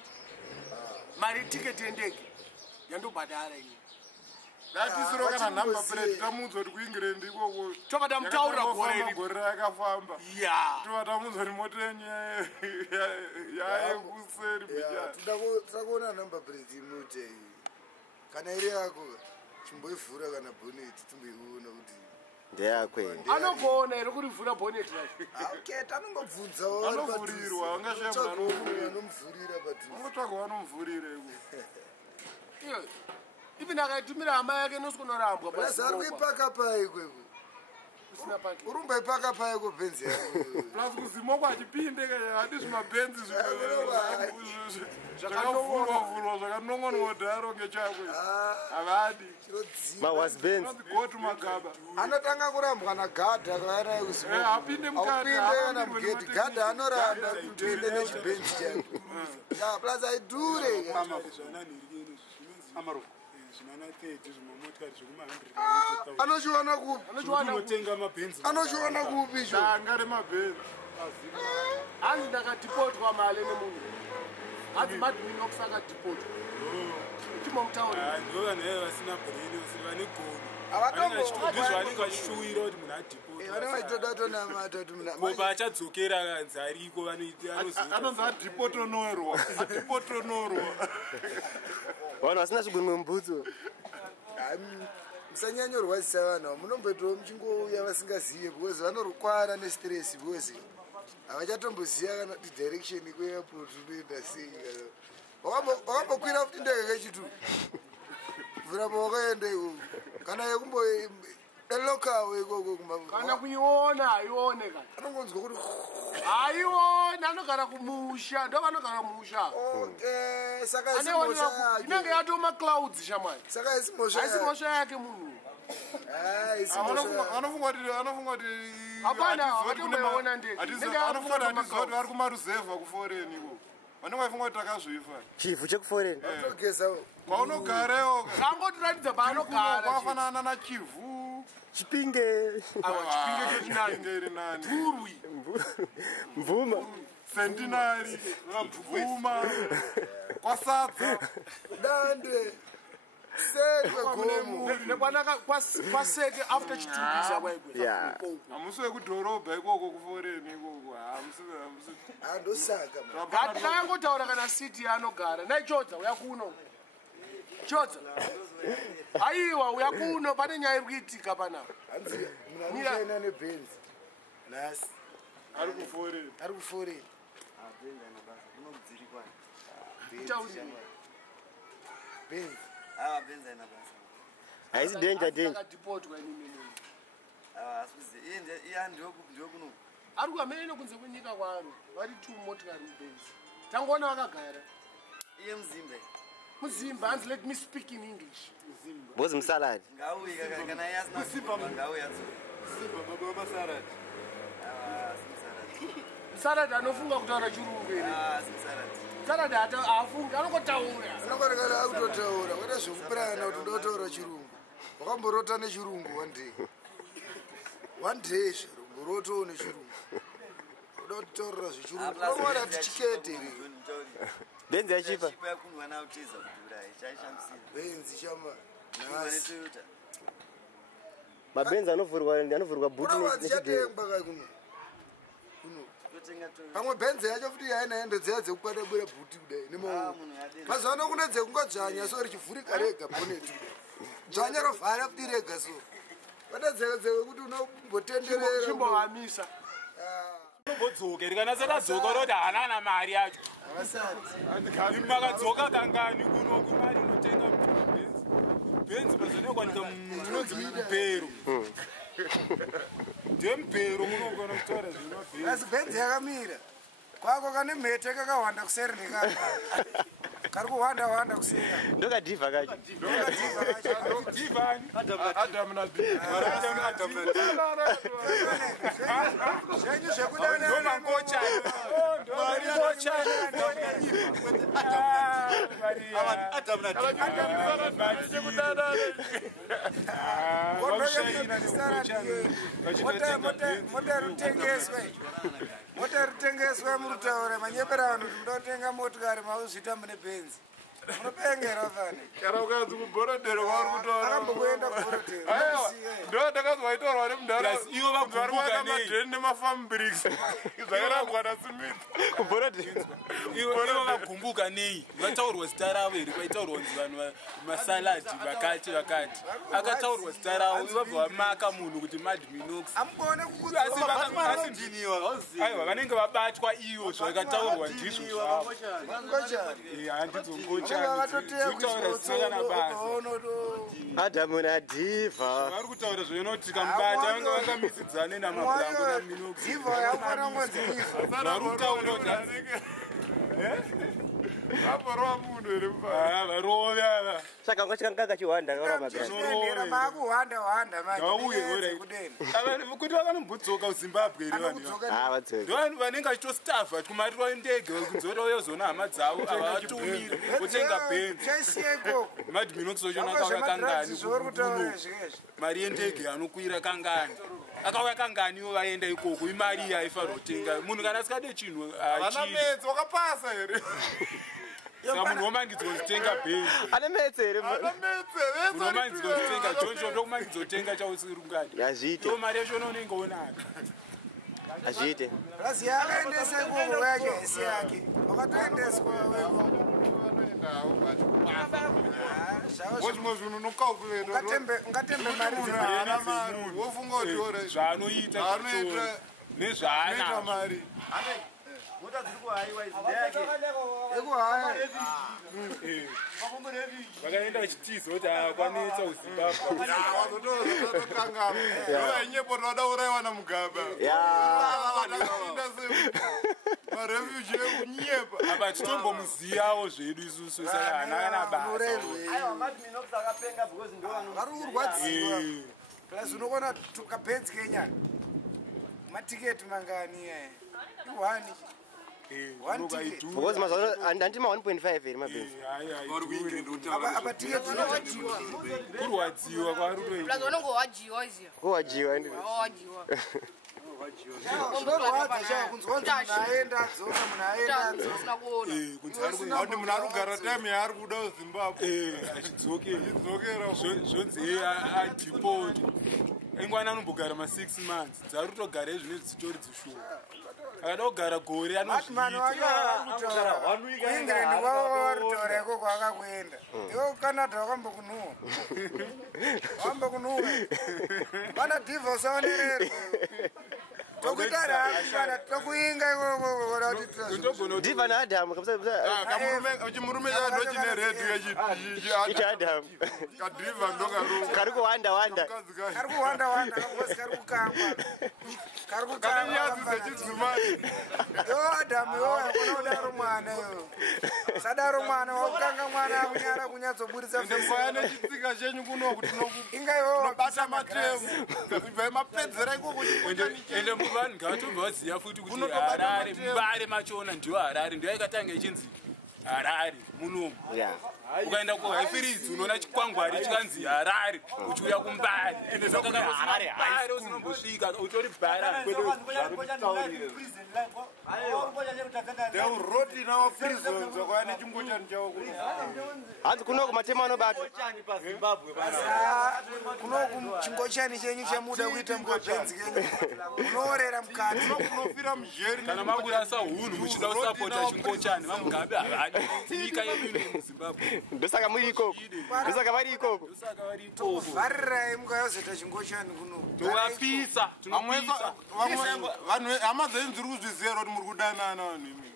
Mari tiketi yendege yandobhadhara ini. Ndatisiro kana number plate tamudzwa kuti kuIngland ikoko. Toka tamtaura gore yakafamba. Yeah. Toka tamudzwa kuti moto yenye yaye kuseri bija. Takaona number plate inote. Kana iri yako chimboivhura kana bonnet timboiona kuti ndeyakwe. Anogona ere kurivhura bonnet racho. Okay, tanongobvunzawo Anovhurirwa angashema anomuvhurira padhuze. Unotsvaga vanomuvhurira iko. Even akaitumira hama yake nosikunorambwa basi ari kuipaka pai kweko. Urumba ipaka pai ko benzi yako. Plus kuzimoko achipinde hadi zvimabhenzi zvakavhurwa zvakanongonwa dharo ngechakwe. Havadi. Was Benz. Go to Magaba. Anotanga kurambwa na gadha akaenda kuzimu. Apinde mukati. Apinde na mgeti gadha anoramba kupinde nechibenzi chake. Ya plus aidure. Amaroko. Anochiona kupi? Anochiona kupi icho? Angari mabhenzi. Hanzi ndakadhipotwa mali nemunhu. Hanzi madhwini okusaka dhipotwa. Chimomutaura. Ndova naye vasina brain vane gono. Avatombo vachishuvira kuti munhu adhipotwa. vana vaitoda tonamata kuti munhu kopa achadzokera kanzi ariko Anonzi adhipotonorwa. Adhipotonorwa. Vanhu vasina zvigumwe mubvutso. musanyanyorwadzisa vanhu munomboitawo muchingouya vasingazive because vanorwara nestress because havachatombosiya kana kuti direction kweairport unoenda sei. Wakambokwira futi ndege kechitu bvira pawakaenda ikoko kana yekumbo elokawo ikoko kana kuiona haione kana anongonzwa kuti haiona anogara kumusha ndo vanogara kumusha. okay saka inenge yatoma clouds shamwari saka isimosha aisimosha yake munhu. Anofunga kuti hapana vatomboiona ndege anofunga kuti vari kumaruzevha kuforeni iko. Vanongaifunga kuti takazvifa. Chifu chekuforeni. Togeza. Kwaunogarewo. Zangotiratidza paanogara. Kwafanana nachivu. Chipinge. Chipinge Chipinge iri nani. Turwi. Mvuma. Centenary. Mvuma. Kwasadza. Dande. Sekwe gomo. Nekwanaka kwaseke after chitubiza kwekwe. Yeah. Amusiwe kudhorobha ikoko kuforeni ikoko. Amusiwe. Andosaka. Ngatangotaura kana city anogara. Nai Chodza uyakuno. Chodza. Aiwa uyakuno pane nyaya iri kuitika pana. Hanzi muna neBenz. Nasi. Ari kuforeni. Ari kuforeni. Benza nabasa. Unomudziri kwani. Benz. Benza nabasa. Haisi danger. Deport kwa nini? Asibuze. Iya ndokuno. Ari kuamene kunze kwenyika kwaro. Vari 2 motikari muBenz. Tangoona vakagara. Iye Mzimbe. Muzimba, and let me speak in English. Bozi msalad. Ngauye kana yasina kusimba ngauye yatso. Simba baba masarati. Simsarati. Salad anofunga kutaura chirungu ere. Simsarati. Salad afunga anongotaura. Anongoreka akutotaura. Kwete zvokupirana kuti ndotaura chirungu. Wakamborota nechirungu one day chirungu roto nechirungu. Unotaura zvechirungu. Unoona tichikete ere. Benzi yachipa. Chipa yakunwa na utiza kudurai. Chaishamsira. Benzi chama. Nasi Toyota. Mabenzi anovhurwa buti nechidheo. Kuno. Totenga Toyota. Pamwe Benzi yacho futi yaina endo dziya dzekukwatebura buti kudai nemaoko. Mazuva ano kuna dzekungodzvanya so richivhurika rega boneti. Dzvanya rovhara futi rega so. Kwatadzeke kuti unombotenderera. Chimbohamisa. Unombodzoka kana sakadzoka roti haana mari yacho. Makadzoka kangani kuno kumari unotenga Benzi mazonekwanika munonzi Mbero. Ndembero munogona kutora zvino. Asi Benzi yakamira. Kwako kane mhete kakawanda kuseri ndekaka. Kari kuwanda kusera. Ndokadhivha kacho. Divani. Adam na Diva. Zvenyu zvekudana. Ndomangocha. Ndomangocha. Adam na Mota rutengeswe murutaure manyepera vanhu kuti munotenga motikari mauzvita mune Benzi. Munopengera fani. Kana ukazi kuborodero kwauri kutora. Akamboenda kuborodero. Ndo ndakazwa itorwa nemundara. Ivo vagumbuka nei. Nemafam bricks. Zvairangwa naSmith. Kuborodero. Ivo vagumbuka nei. Vataurwa zita ravo here kwaitaurwa kunzi vanhu masaladi vakati. Akataurwa zita ravo vabva vamaka munhu kuti Madminox. Amugone kukudzwa. Aiwa vanenge vabatwa ivo zvakataurwa ndizvo zvavo. Handizongocha. Adamu na Diva. Vari kutaura zvinotika mubata vanga vangamisidzane namablanco naMinox. Diva yakwana ngonzi Diva. Vari kutaura kuti Vaporwa munhu ere mubara. varove ava. Saka ngachikanga kachiwanda kaura magrasi. Ndera makuhanda manje. Ngauye kuti vakanombodzoka kuZimbabwe ere vanhu. Vatsoka. Ndovanhu vanenge vachitostafha kumariro endege kunzora uyozona hama dzavo avatumire kutenga Benzi. Chaisiye ikoko. Madminox ochona akauya kangani kuno. Mari yendege anokwira kangani. Akauya kangani ivo vaenda ikoko imari yaifanirwa kutenga. Munhu kana asikade chinhu Vana medzi wakapasa here. Saka munhu womangidzwa kutenga Benzi. Ane metse here. Vana medzi. Munhu womangidzwa kutenga Johnson ndokumangidzwa kutenga chausirungadi. Yazvite. Ndo mari yacho unenge unaka. Azvite. Basi yakaendesa ikoko yacho haisi yake. Wakatoendeswa wewe. Wozvimwe zvinhu unokalkuleta. Ungatembe mari Haana mari. Wofunga kuti ore. Zvaanoita Anoita nezvaana mari. Mota dziri kuhaiwa idzi ndeyake. ekuhaya. vakaenda vachitiza kuti akwanitsa kuZimbabwe. Wazotokangama. Ndovainyepo toda uraiwa namugaba. Marefugee vekunyepa. Apa titombomuziyawo zvedu isusu saka hana kana basa. Aiwa Madminox akapenga because ndo vanhu Vari kurwadziwa. Plus unoona tukapenzi kenyana. Matiketi mangani iye. Iwani. because mazano andandima 1.5 eri mabenzi apa tiketi kurwadziwa kwaruto Plus wanongowajiwa izio. kuwajiwa ndi Wajiwa. zvinorwadza chaivo kunzwa kuti munhu aenda adzoka munhu aenda adzoka Sina kuona. Andi munhu ari kugara time yaari kuda kuZimbabwe achidzokera zvonzi adipoti engwana anombogara ma6 months dzari kutogara izvine zvitori dzishoma akada kugara gore batman wakuengland kwavo varitaura ikoko akakuenda iwe kucanada wakambokunuhwa wambokunuhwa vana divorce aonererwa tokuitara tokuinga ikoko diva naadamu chimurume chado chine redu ichaadamu kadhiva ndokaru kari kuwanda kari kuwanda kakosi kari kukangwa kari kukangwa chidzimai yo adamu yo yakona kudaro mwana yo sadaro mwana wakukanga mwana akunyara kunyatsoburitsa ndemboyane chitsika chenyu kuno kuti inga yo bata matemu ibva mapedzera ikoko ende muvanhu ngavatobva vaziva futi kuti Harare Mbare machona ndiyo Harare ndiyo yakatanga ichinzi Harare munomu ukaenda kuHighfields unoona chikwangwari chikanzi Harare uchiuya kuMbare ende saka Harare usinombosvika utori Mbare Roddie nawo prisons wakauya nechimbochani chavo kuno hanzi kunoko matema anobatwa kunoku chingochani chenyu chamuda kuita mukapenzi kenyu unoorera mukati kunofira mujeri kana makurasa hunhu muchida kusapota chingochani vamugabe havadi nyika yedu ine muZimbabwe ndosaka muri ikoko ndosaka vari ikoko varirai mukayozoita chingochani kuno towapisa tunopisa vanhu hama dzenyu dziri kuzviziva kuti muri kudanana vanhu imi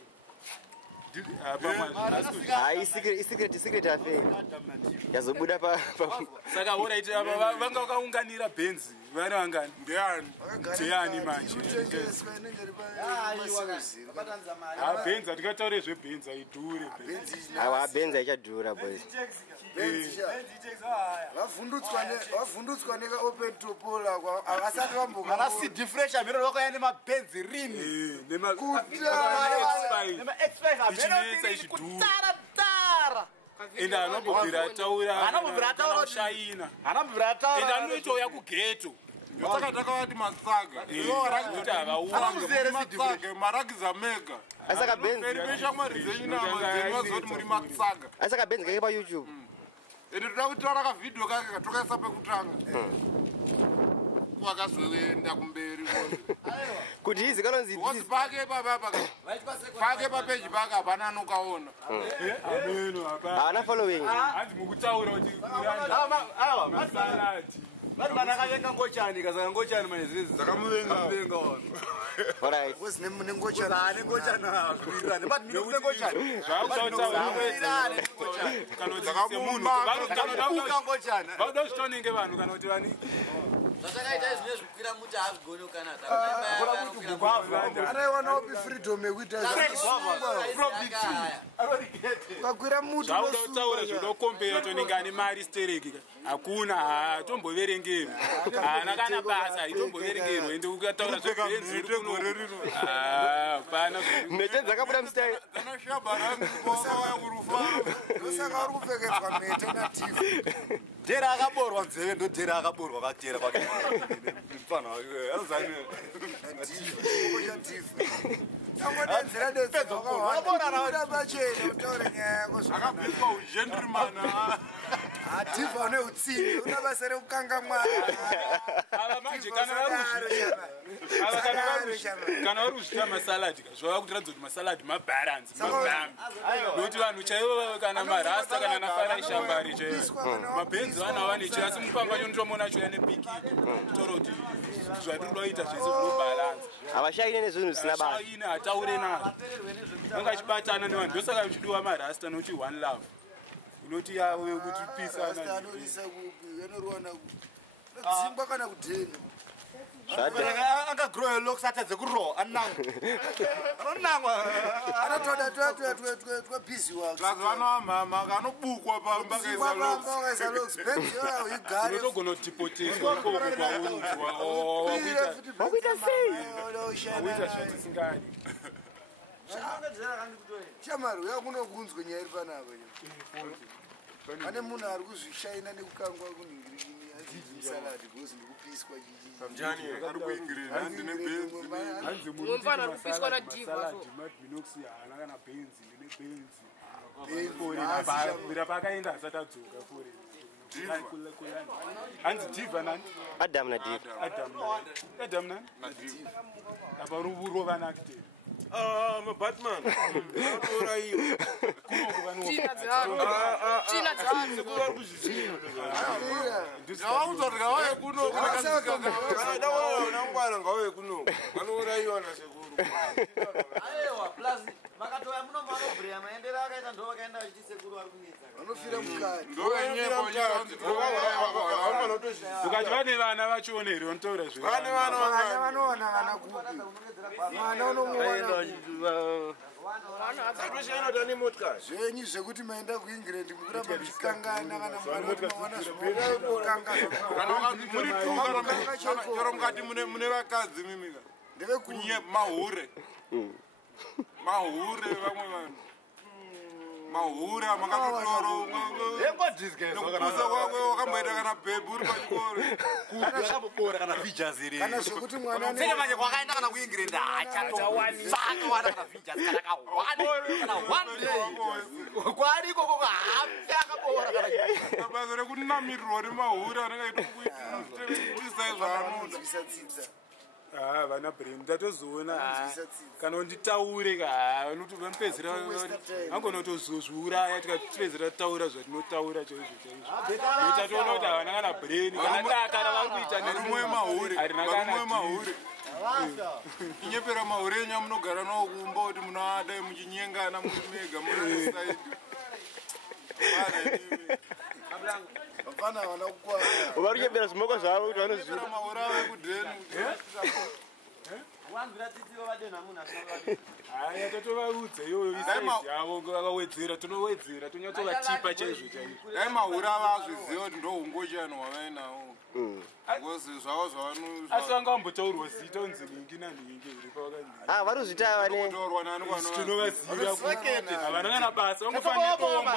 hai secret affair yazobuda saka alright vanga vakaunganira benzi vana vangani ndiani manje benzi hatikataure zvebenzi haidhure awa benzi haichadhura boys vavhundutswa nekaopen topola vasati Mana CD fresh amiro wakauya nemabenzi rini ichinetsa ichidhura ende anobvira ataura shaina ende anoitoya kugeto saka takavati matsaga kuti havauwange maragiza mega asaka benzi peshamwari dzenyu namazoti muri matsaga asaka benzi kake payoutube ende toda kutaura kavhidhiyo kake katokaisa pekutanga wakazoenda kumberi kuti izi kanonzi pake pake papeji pake hapana anokaona haana following hanzi mukutaura kuti masalati vanhu vana akavenga ngochani kasaka ngochani manje zvizi dzakamuvenga vanhu alright nengochani vauda zvitonenge vanhu kana kuti vani zvasakaita izvine zvikwira muti haazigoni ukanada araiwanaopi freedom yekuita ukakwira muti zvauda kutaura zvinokombera tonenge ane mari stereki hakuna hatomboverengerwi haana kana basa haitomboverengerwa ende ukataura zvepana mhete dzakabuda mustyle ndosaka uri kupfekedzwa mhete natif dhera akaborwa nzeve ndo dhera akaborwa kakutera tangodenzera dezera pachena utaure nyaya yako akabviswa ugendrimana hatifa une utsingi una basa rekukanga mwana ava manje kana vari kuzvita masaladi zvava kutiradza kuti masaladi mabaransi mabami nokuti vanhu chaivo kana marasta kana nafarai shambari chaivo mabhenzi vana vanechi asi mupamba chonotomona choya nepiki toro kuti zvatiri kudoita zvese zvinobalansa havashaine nezvinhu zvisina basa shaine hataure nazvo vanga achibatana nevanhu ndosaka uchidiwa marasta nokuti one love unoti yavo yokuti pisana anonisa kupi anorwana dzimba kana kudhena angagrowe locks atadze kurowa anonangwa anotoda twabhizi kazana mama kanobukwa pambakaisa unotogona kudhipoteswa ikoko kwaudzwa wakuita zvatisingadi Shamari yakunokunzwe nyaya iri panapa. Pane munhu ari kuzvishaina nekukangwa kuningirikini salad because ndikupiswa Mjani ari kuingirira handine benzi. Hanzi munhu mfana kupiswa na diva so. Minoxi ana kana benzi ndine benzi. Bira pakaenda asatadzoka fori. Hanzi diva nani? Adam na diva. Adam nani? Na diva. Apa ruburo vanakite. I'm a Batman. Ora hiyo. China China kuwa kuzizina. Ndizawuza ngawe kuno kwakazika. Ndawo nangwana ngawe kuno. Vanora hiyo na sekuru. Aiwa plus makatoya muno mano brea maendera akaita ndo akaenda achiti sekuru ari kunetsa. Vanofira mukati. Ndo nyepo ukati vane vana vachioneri vanotaura zviro. Vane vana vanoona vana kupi. Mwana unomuona. Zvenyu zvekuti maenda kuEngland mukuramba muchikangana kana mwana chero mukati mune vakadzi mimika ndevekuye mahure vamwe vanhu mahure amakatotoro nekupusa kwakwe wakamboita kana bhebhi uri pachikoro kuakambobora kana features iri kana zvekuti mwana senge manje kwakaenda kana kuEngland achatosaka wana kana features kana kana one day kwari ikoko kuhambi akabora kana basa rekunamirirwa nemahure anenge aitokuitisai zvaanoda vana brain ndatozoona kana nditaure vanopedzera vangonotozozviuraya tikapedzera taura zvatinotaura chaizvo noita toona kuti havana kana brain kana mudakara vari kuita nerumwe mahure inyepera mahure enyu amunogara nawo kumba kuti munoadai muchinyengana muri mega muri saidi uvaruchembera zvimoko zvavo kuti vanozvira mahure ave kudhenu haya totovarudza iyoyo isaidi yavo vakawedzera tonowedzera tonyatsovachipa chaizvo chaizvo dai mahure ava azviziva kuti ndo ungochano hwavainawo because zvavo asi vanga vambotaurwa zita unzi ningi naningi uri pavakanii varuzvita havana kana basa vangofanira dombo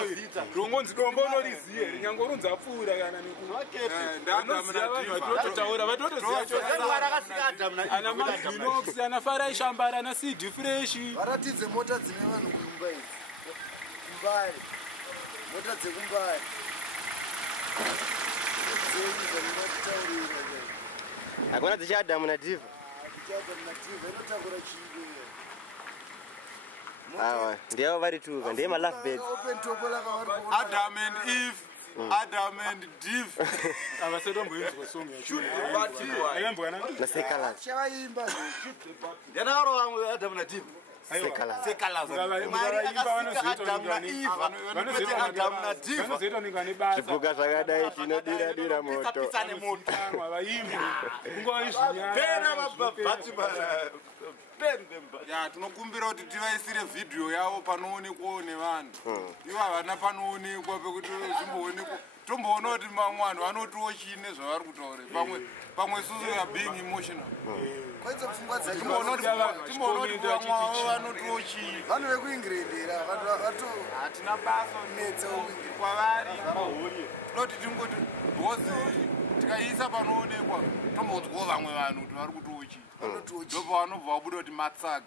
rongonzi dombo unoriziye rinyange urunzi apfuura kana nekunoziva vanhu vatinototaura vatinotozivaana Minox ana Farai Shambara ana CD Fresh varatidze mota dzine vanhu kuimba idzi Mbare mota dzekumbare hakuna dzichaadamu na diva inotakura chiive awa ndiyavo vari tuka ndiye malove beds Adam and Eve Adam and Div avasetomboinzwa song yachoayambwana nasekala chavaimba yanaro vamwe Adam na Div vanozoita ninga nebasa zvipuka zvakadai tinodiradira moto vaimbi kungova ya tinokumbira kuti tivaisire vhidhiyo yavo panoonekwawo nevanhu ivo havana panoonekwa pekuti zvimboonekwa tomboona kuti mamwe vanhu vanotiwo chine zvavari kutaura pamwe susu ya being emotional timboona kuti vamwe vavo vanotiwo chii vanhu vekuingirendera hatina basa kwavari tinoti tingoti bhozi tikaisa panoonekwa tombonzwawo vamwe vanhu kuti vari kutowo chii ndopa vanobva vabuda kuti matsaga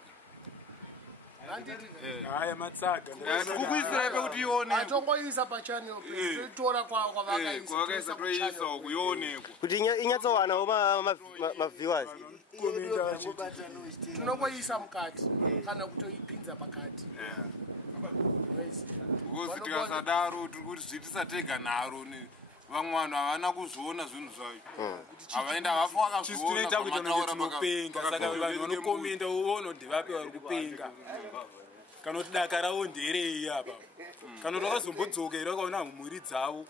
haya matsaga kukuisirai pekuti ionekwe atongoisa pachannel totora kwavakaisa toiisa kuionekwa kuti inyatsowana maviewers tinongoisa mukati kana kutoipinza pakati because tikasadaro tiri kuti zvitisatega nharo vamwe vanhu havana kuzoona zvinhu zvacho havaenda havafa vakazviona tinopenga saka vanhu vanokomenda uvono ndevapi vari kupenga kana kuti daka ravo nderei apa kana kuti vakazombodzokera vakaona mhuri dzavo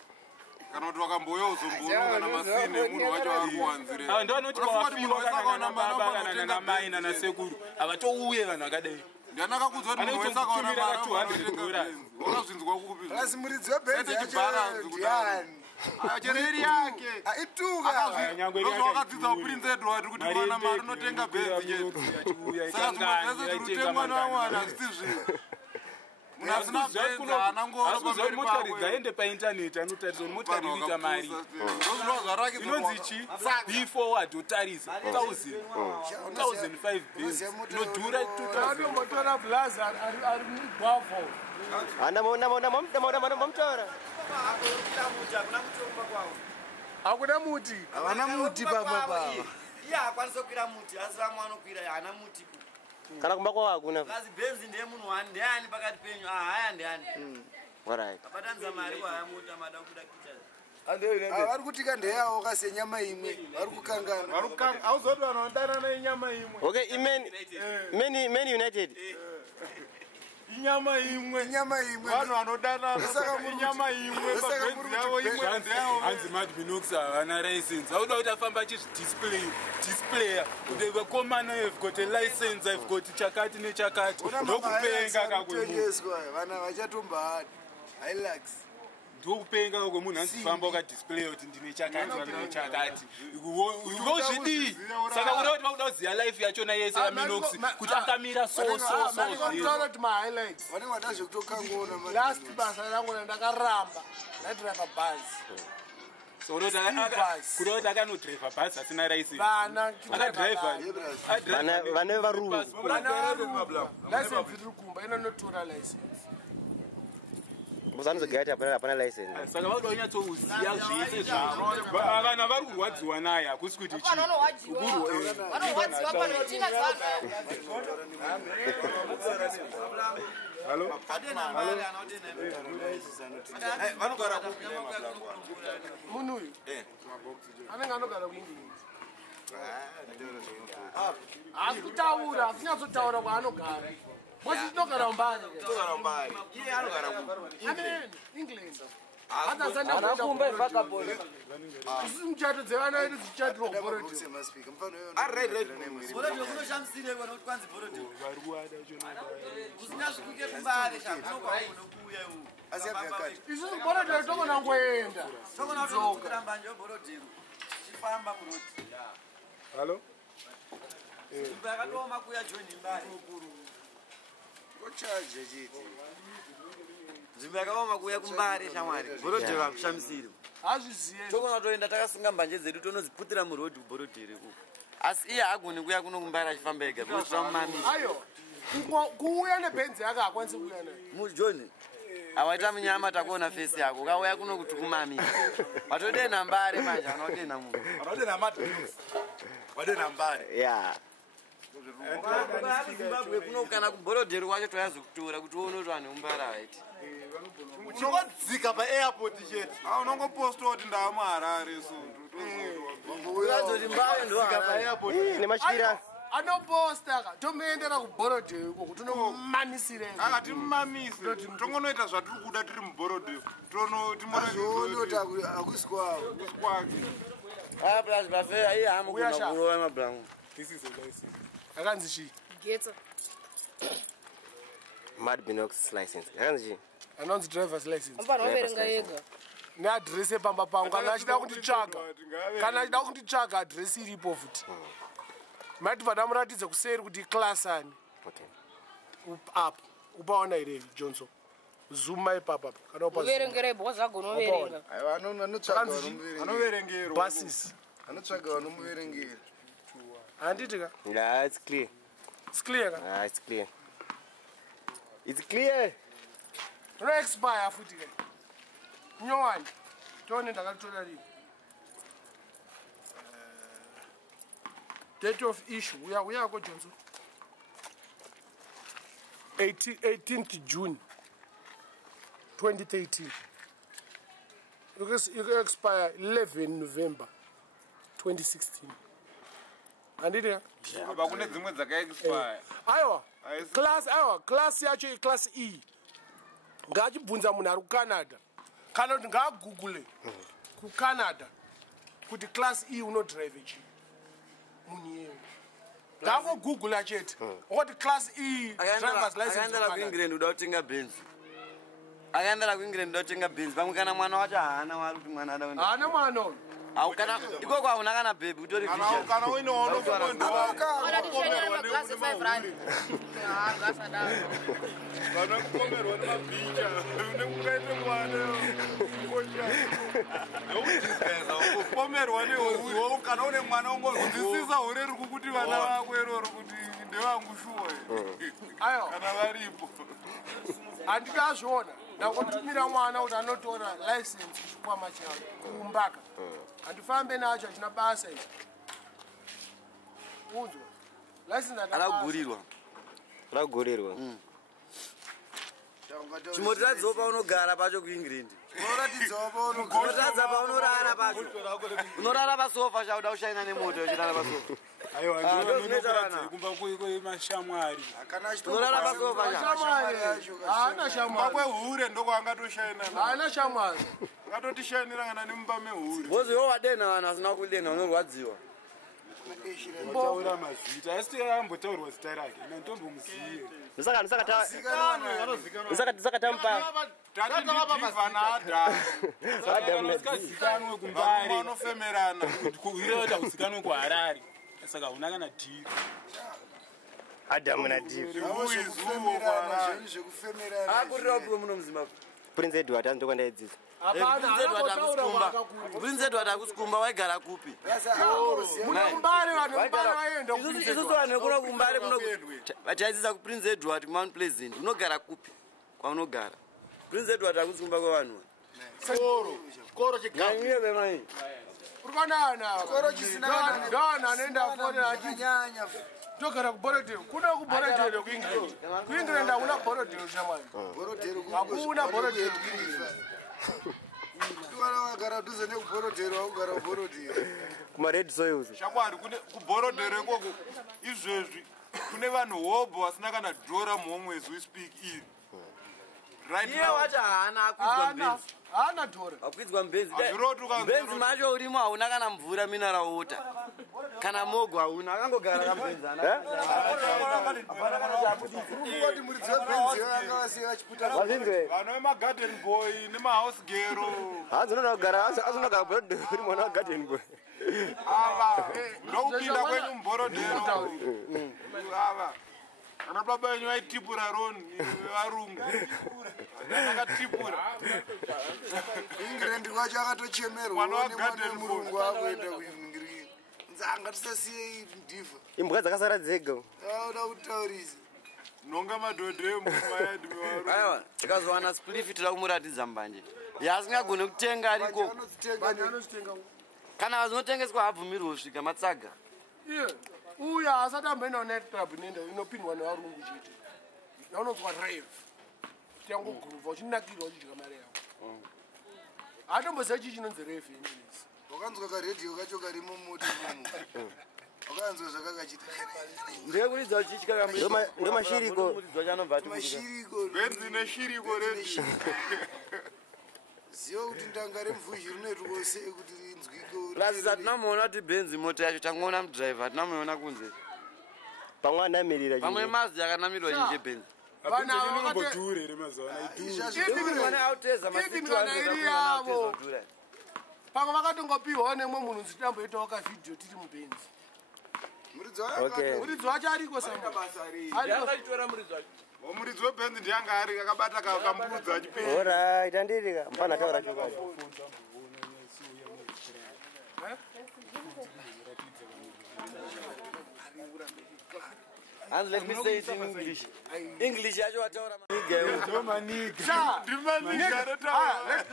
kana kuti vakamboya uzomboona kana masine munhu wacho vari kuwanzirei ndovanoti kwavafirwa kana nanababa kana nanamai nanasekuru havatouye vanhu vakadai ndanakakudzwa kuti munhu wese akaona mari $200 wakazvinzwa kupi asi muridzi webhenzi yacho ndiani chereri yake ituka wakadzidza uprince edward kuti mwana mari unotenga benzi chetu saka zvimwe zvese tiri kutemwa mwana wamwana hazvisizvi munasina benzi haana ngoro pamberi motari dzaende paintaneti anotarisa kuti motari inoita mari inonzi chi before otarisa 1005 bills inodhura 2000 hakuna muti havana muti papa iye hakwanisa kukwira muti asi vamwe vanokwira hana muti kana kumba kwavo hakuna kazi benzi ndeye munhu wani ndeani pakati penyu haya ndeani abatanidza mari kwahaya mota mada kuda kuita vari kutika ndeyawo kasenyama imwe vari kukangana auzoti vanhu vanodanana inyama imwe okay imeni united inyama imwe vanhu vanodanana inyama imwe pabenzi yavo imwe hanzi madminox havana license auda kuti afamba achizvidisplaya kuti vakomana have got a license have got chakati nechakati ndokupenga kakutengeswa vana vachatombahadi hilax ndokupenga kakwemunhu anzifamba ukadisplaya kuti ndine chakati ndine chakati uzvidii saka uda kuti vakuda kuziva life yachona yese yaminox kuti akamira vanenge vada zvekutokangona last basa rangu randakaramba ndadhiraivha bhazi kuda kuti akanodhiraivha bhazi asina license vane varume license iri kumba inonotora license musanozogara kuti hapana license saka vauda kunyatsoziva zvese zvavo vanhu vari kurwadziwa naye hakusi kuti munhu uyu anenge anogara kuingland hasi kutaura hasinatsotaura kwaanogara mosi tinogara Mbare England anakumba ivhakabhoni isusu muchato dzevana vedu dzichatirwa kuborodi kunoshamisire kuti kwanzi borodi usingazvikuke kumbare unokuuya isusu borodi tokona ngoenda tokonakurambanje weborodi chifamba kurodi halo imba yakatoma kuya joni Mbare ochaje chiti nzvimbo yakaoma kuya kumbare shamwari borodhi vakushamisire hazvizive tokona toenda takasunga mbanje dzedu tonoziputira murodhi kuborodhi rikuko asi iye hagoni kuya kuno kumbare achifamba ega kunosvira mumamisi ayo kuuya nebhenzi yake hakwanisi kuuya nayo mujoni awaita munyama takuona fesi yako ukauya kuno kuti kumamisi watodena Mbare manje anaodena munhu anodena madminox wadena Mbare Zimbabwe kuno kana kuborodheri kwacho toyazokutora kuti uone kuti vanhu Mbare havaiti uchingodzika paairport chete unongoposta kuti ndava muharare uyazoti Mbare nemachira anoposta tomuendera kuborodheri uko kuti unomumanisire akati mumamise tongonoita zvatiri kuda tiri muborodheri timoonoti hakusi kwavo plus bafe iye hamugona kurova mablangu yakanzi chii Getsa. madminox license yakanzi chii anonzi drivers license Mbana waverenga yega. neadhiresi yepamba pangu kana achida kunditsvaga adhiresi iripo futi mati vada muratidze kuseri kuti class ani apa upaona here Johnson zuma ipapa kana uverengerebo wazagona uverenga anoverengerwa basis anotsvaga vanomuverengera handiti ka it's clear it's clear ka it's clear roexpire futi ka nyowani tone ndakatola rini date of issue uyako Johnson 18th June 2013 you can expire 11 November 2016 anditi apa kune dzimwe dzakaexpire aiwa class yacho iclass E ngachibvunza munhu ari kucanada kana kuti ngaagoogle kucanada kuti class E unodrive chii munhu yeyo ngangogoogle chete oti class E drivers license akaendera kuengland uda kutenga benzi akaendera kuengland ndotenga beans pamwe kana mwana wacho haana wari kuti mwana ada haana mwana kana ikoko hauna kana bhebi utori kana uine vanokomerwa nemabhicha unekukaite mwana komerwa nehovu kana une mwana ungozidzisisa hure riku kuti vana vako iroro kuti ndevangu shuwa kana varipo handikazviona ndakotumira mwana kuti anotora license chikwama chavo kuumbaka handifambe nacho achina basa izvi unzwa license aragurirwa chimotiradzawo paunogara pacho kuengland unoratidza paunorara pacho unorara pasofa chauda kushaina nemoto uchirara pasofa unorara pasofakweuhure ndokwangatoshaina haana shamwari ngatotishainira kana nemumba mehure boziwo wadenha vanhu vasina kudenha unorwadziwa taura mazita asi ambotaurwa zita rake ina ndombomuziye ndisakatizikanwe kumbare vanofemerana kuirota uzikanwe kuharare saka una kana Tyre Adamu na Tyre akuriropiwe muno muzimbabwe Prince Edward andokwanda idzisa Prince Edward akusikumba waigara kupi isusu vanhu vekuno kumbare vachaidzisa kuprince Edward kumount pleasant unogara kupi kwaunogara Prince Edward akusikumba kwevanhu ndogara kuborodhero kuna kuborodhero kuengland hakuna borodhero shamwari hakuna borodhero wagara dhuze nekuborodhero augara kuborodhero kumared soils shakwari kuborodhero ikoko izvezvi kune vanhu hobho vasina kana dhora muhomwezi we speak iri iye wacho haana akuidzwa mbenzi haana dhora akuidzwa mbenzi macho urimo hauna kana mvura mineral water kana mogo hauna akangogara kambenzi vanhu vemagarden boy nemahouse gero azonogara borodhero uri mwana wagarden boy ava ndokupinda kwenyu muborodhero ava ana baba wenyu vaitipura roni varungu akatipura england kwacho akatochemerwa nemurungu akuenda kuingiri nzanga tisasiye ndivha imbwa dzakasara dzega auda kutaurisa nonga madhodha emumayadi mevaru aiwa tikazowana splifit rakumuratidza mbanje yaasingagone kutenga ariko kana vazinotengeswa habvumirwe kusvika matsaga uya asati amboenda netrab nenda inopindwa nevarungu chete yaunonzwa rave tiangogruva uchinakirwa uchidya mari yako hatomboziva chii chinonzi rave enesi wakanzwa karedhiyo kacho kari mumoti wakanzwa zvakakachita ndekuridza ndomashiriko mashiriko benzi neshiriko redi ziva kuti ndanga remvuzhi rinoitwa sei kuti rinzwiko lasisa tinamuona kuti benzi moto yacho tangoona mudhiraivha tinamuona kunze pamwe anamirira pamwe mazi yakanamirwa chinje benzi pamwe vakatongopiwawo nemwe munhu nzitamboitawo kavhidhiyo tiri mubenzi muridzi wacho ariko muridzi webenzi ndianga ari akabata kamburudza achipei orit andirika mpana taura chokwadi And let me say it in English. English, I just tell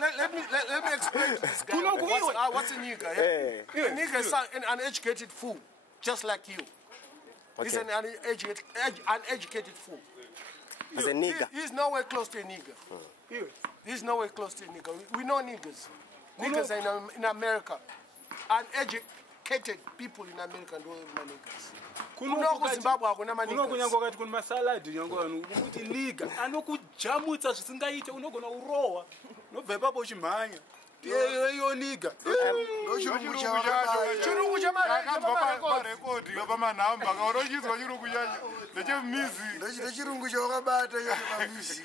Let me explain to this guy. What's a nigger? A nigger is an uneducated fool, just like you. He's an uneducated fool. He's a nigger. He's nowhere close to a nigger. He's nowhere close to a nigger. We know niggers. Niggers are in America. Uneducated people in America don't know niggers. kunokunyange wakati kuni masaladi nyange vanhu kuti niga anokujamutsa zvisingaite unogona urohwa nobva ipapo uchimhanya yoniga chirungu chamarekodi pamanhamba kaurochidzwa chirungu chacho ndechemizi ndechirungu chawakabata pamizi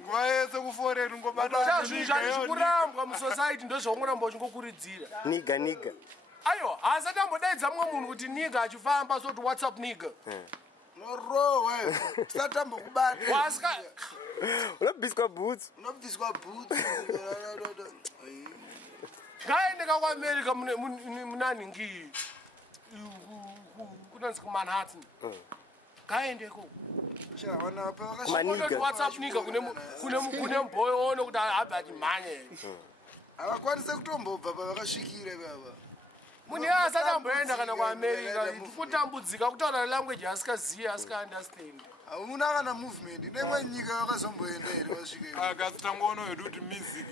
nguva yese kuforeni ngobata zvikurambwa musociety ndozvaungoramba uchingokuridzira niga aiwa asi atambodaidza mumwe munhu kuti niga achifamba soti whatsapp niga norowe tisatambokubata waska unobviswa boots ngaende kakwaamerica munaningi kunanzi kumanhattan ngaendeko whatsapp niga kune mboyo one kuti abe achimhanye havakwanise kutombobva pavakasvikire baba munhu iye asati amboenda kana kuamerica kutambudzika kutaura language asikazivi asikaunderstand hamuna kana movement nemwe nyika vakazomboenda here vasvike tangoona hedu kuti music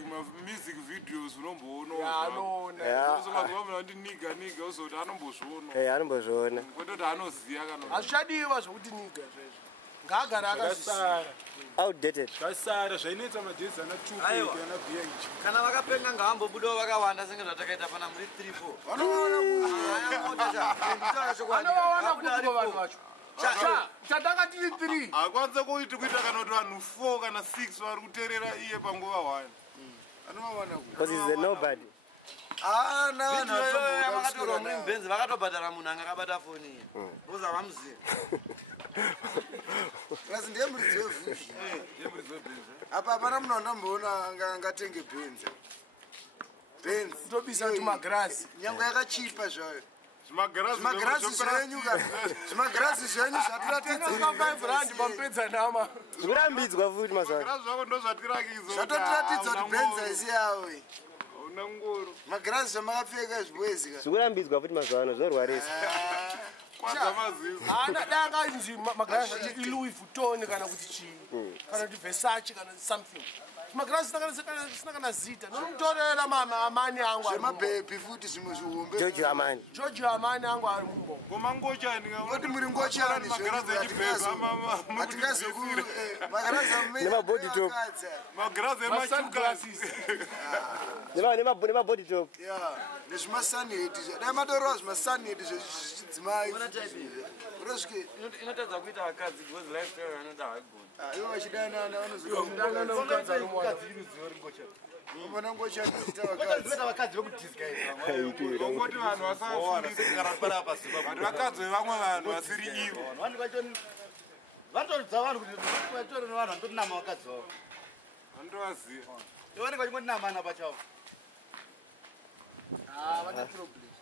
videos unomboonaozomazovamunaa kuti niga uzoti anombozviona kwetoti anoziva kana hazvichadiwa zvokuti niga zvezvo ngaagara akazvisara outdated zvasara zvainoita madhezi ana 2 ana bh kana vakapenga ngahambobudawo vakawanda senge zvatakaita pana muri 3-4 kuko vanhu vacho chatanga tiri 3 hakwanisa kuita kana kuti vanhu 4 kana 6 vari kuteerera iye panguva 1 anovawana because he's a nobody vakatorwa muri mbenzi vakatobhadhara munhu anga akabata foni iyi boza vamuziva kasi ndiye muridzi wevhuzhi apa hapana munhu andamboona angatenge benzi kutobisa kuti magrasi nyange yakachipa zvayo zvimagirasi zvenyu zvatiratidza pamupedza nama zvikurambidzwa futi zvako ndo zvatirakidza zvatotiratidza kuti benzi haisi yavo una ngoro magirasi zvamakapfeka zvibwezi zvikurambidzwa futi mazuva ano zvorwarisa dakanzi magrasi ilouis vuitton kana kuti chii kana kuti versace kana something magrasi sina kana zita nomutorera amani angu zvemabhepi futi zvimwe zvihombe george amani angu ari mumbo komangoti muri ngochani nemabody top nemabody top nezvimasanhedi dai matorova zvimasanhedi zvechidzimai inotadza kuita vakadzi because lifestyle anoda hagoni ivo vachidanana vanozivaona ngochani ichita vakadzi ongoti vanhu vasafundisavati vakadzi vevamwe vanhu vasiri ivo vatodza vanhu kuti vatorene vanhu vanototinama vakadzi vavo vandovaziva ivanenge vachingotinamana pachavo vane problem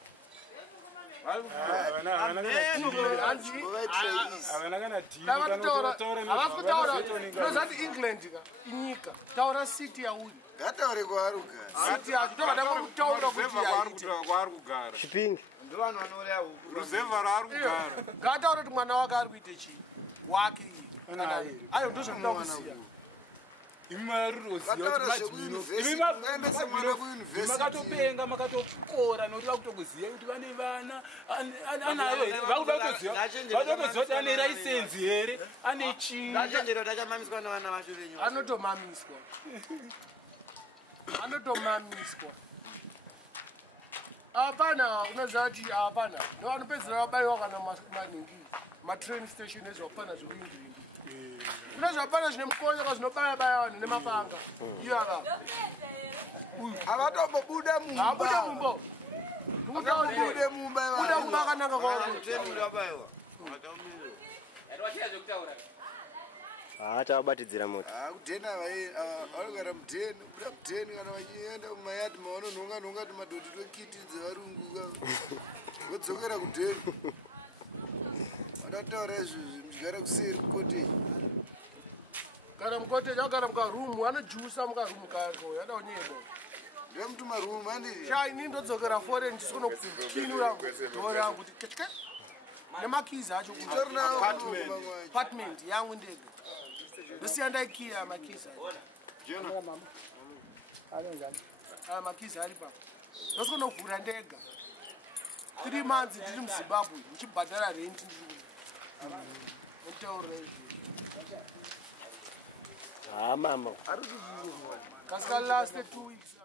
havakutauraazati england inyika taura city yauri ngataure kwaarugara yacho tokadaakutaura kuti kwaari kugara chipingi ndovanhu vanorea ruzevha raari kugara ngataura kuti mwana wake ari kuite chii wake iye ayo ndozvanoda kuziya imi makatopenga makatokora nokuti vakutokuziva kuti vane vana anayo here vakuda kutoziva kuti ane raisenzi here ane chii achenjero kuti achamamiswa nevana vacho venyu anotomamiswa hapana unoziva kuti hapana ndovanopedzera vabayiwa kana maningi matrain station ezvapana zvekuingirindi unozvapana zvine mukonyoka zvinobaya-baya vanhu nemapanga iyo aka avatombobuda mumbo buda mumba akananga tavabatidzira moto kudhena vanogara mudheni buda mudheni kana vachienda kumayadi mavanonhonga timadhoti twekiti dzevarungu vodzokera kudheni vadataura izvozvi muchigara kuseri kukoteji kana mukoteji agara mukarumu anojusa mukarumu kako yada unyebo ndemutuma rumu andii chaini ndodzokera foreign ndisikunokinura dhoo rangu kuti ketike nemakizi acho apartment yangu ndega ndosiya ndaikiya makizi makizi ari papa ndosikunovhura ndega 3 months ndiri muzimbabwe ndichibhadhara renti nditaurira izvozvo mama kasika last 2 weeks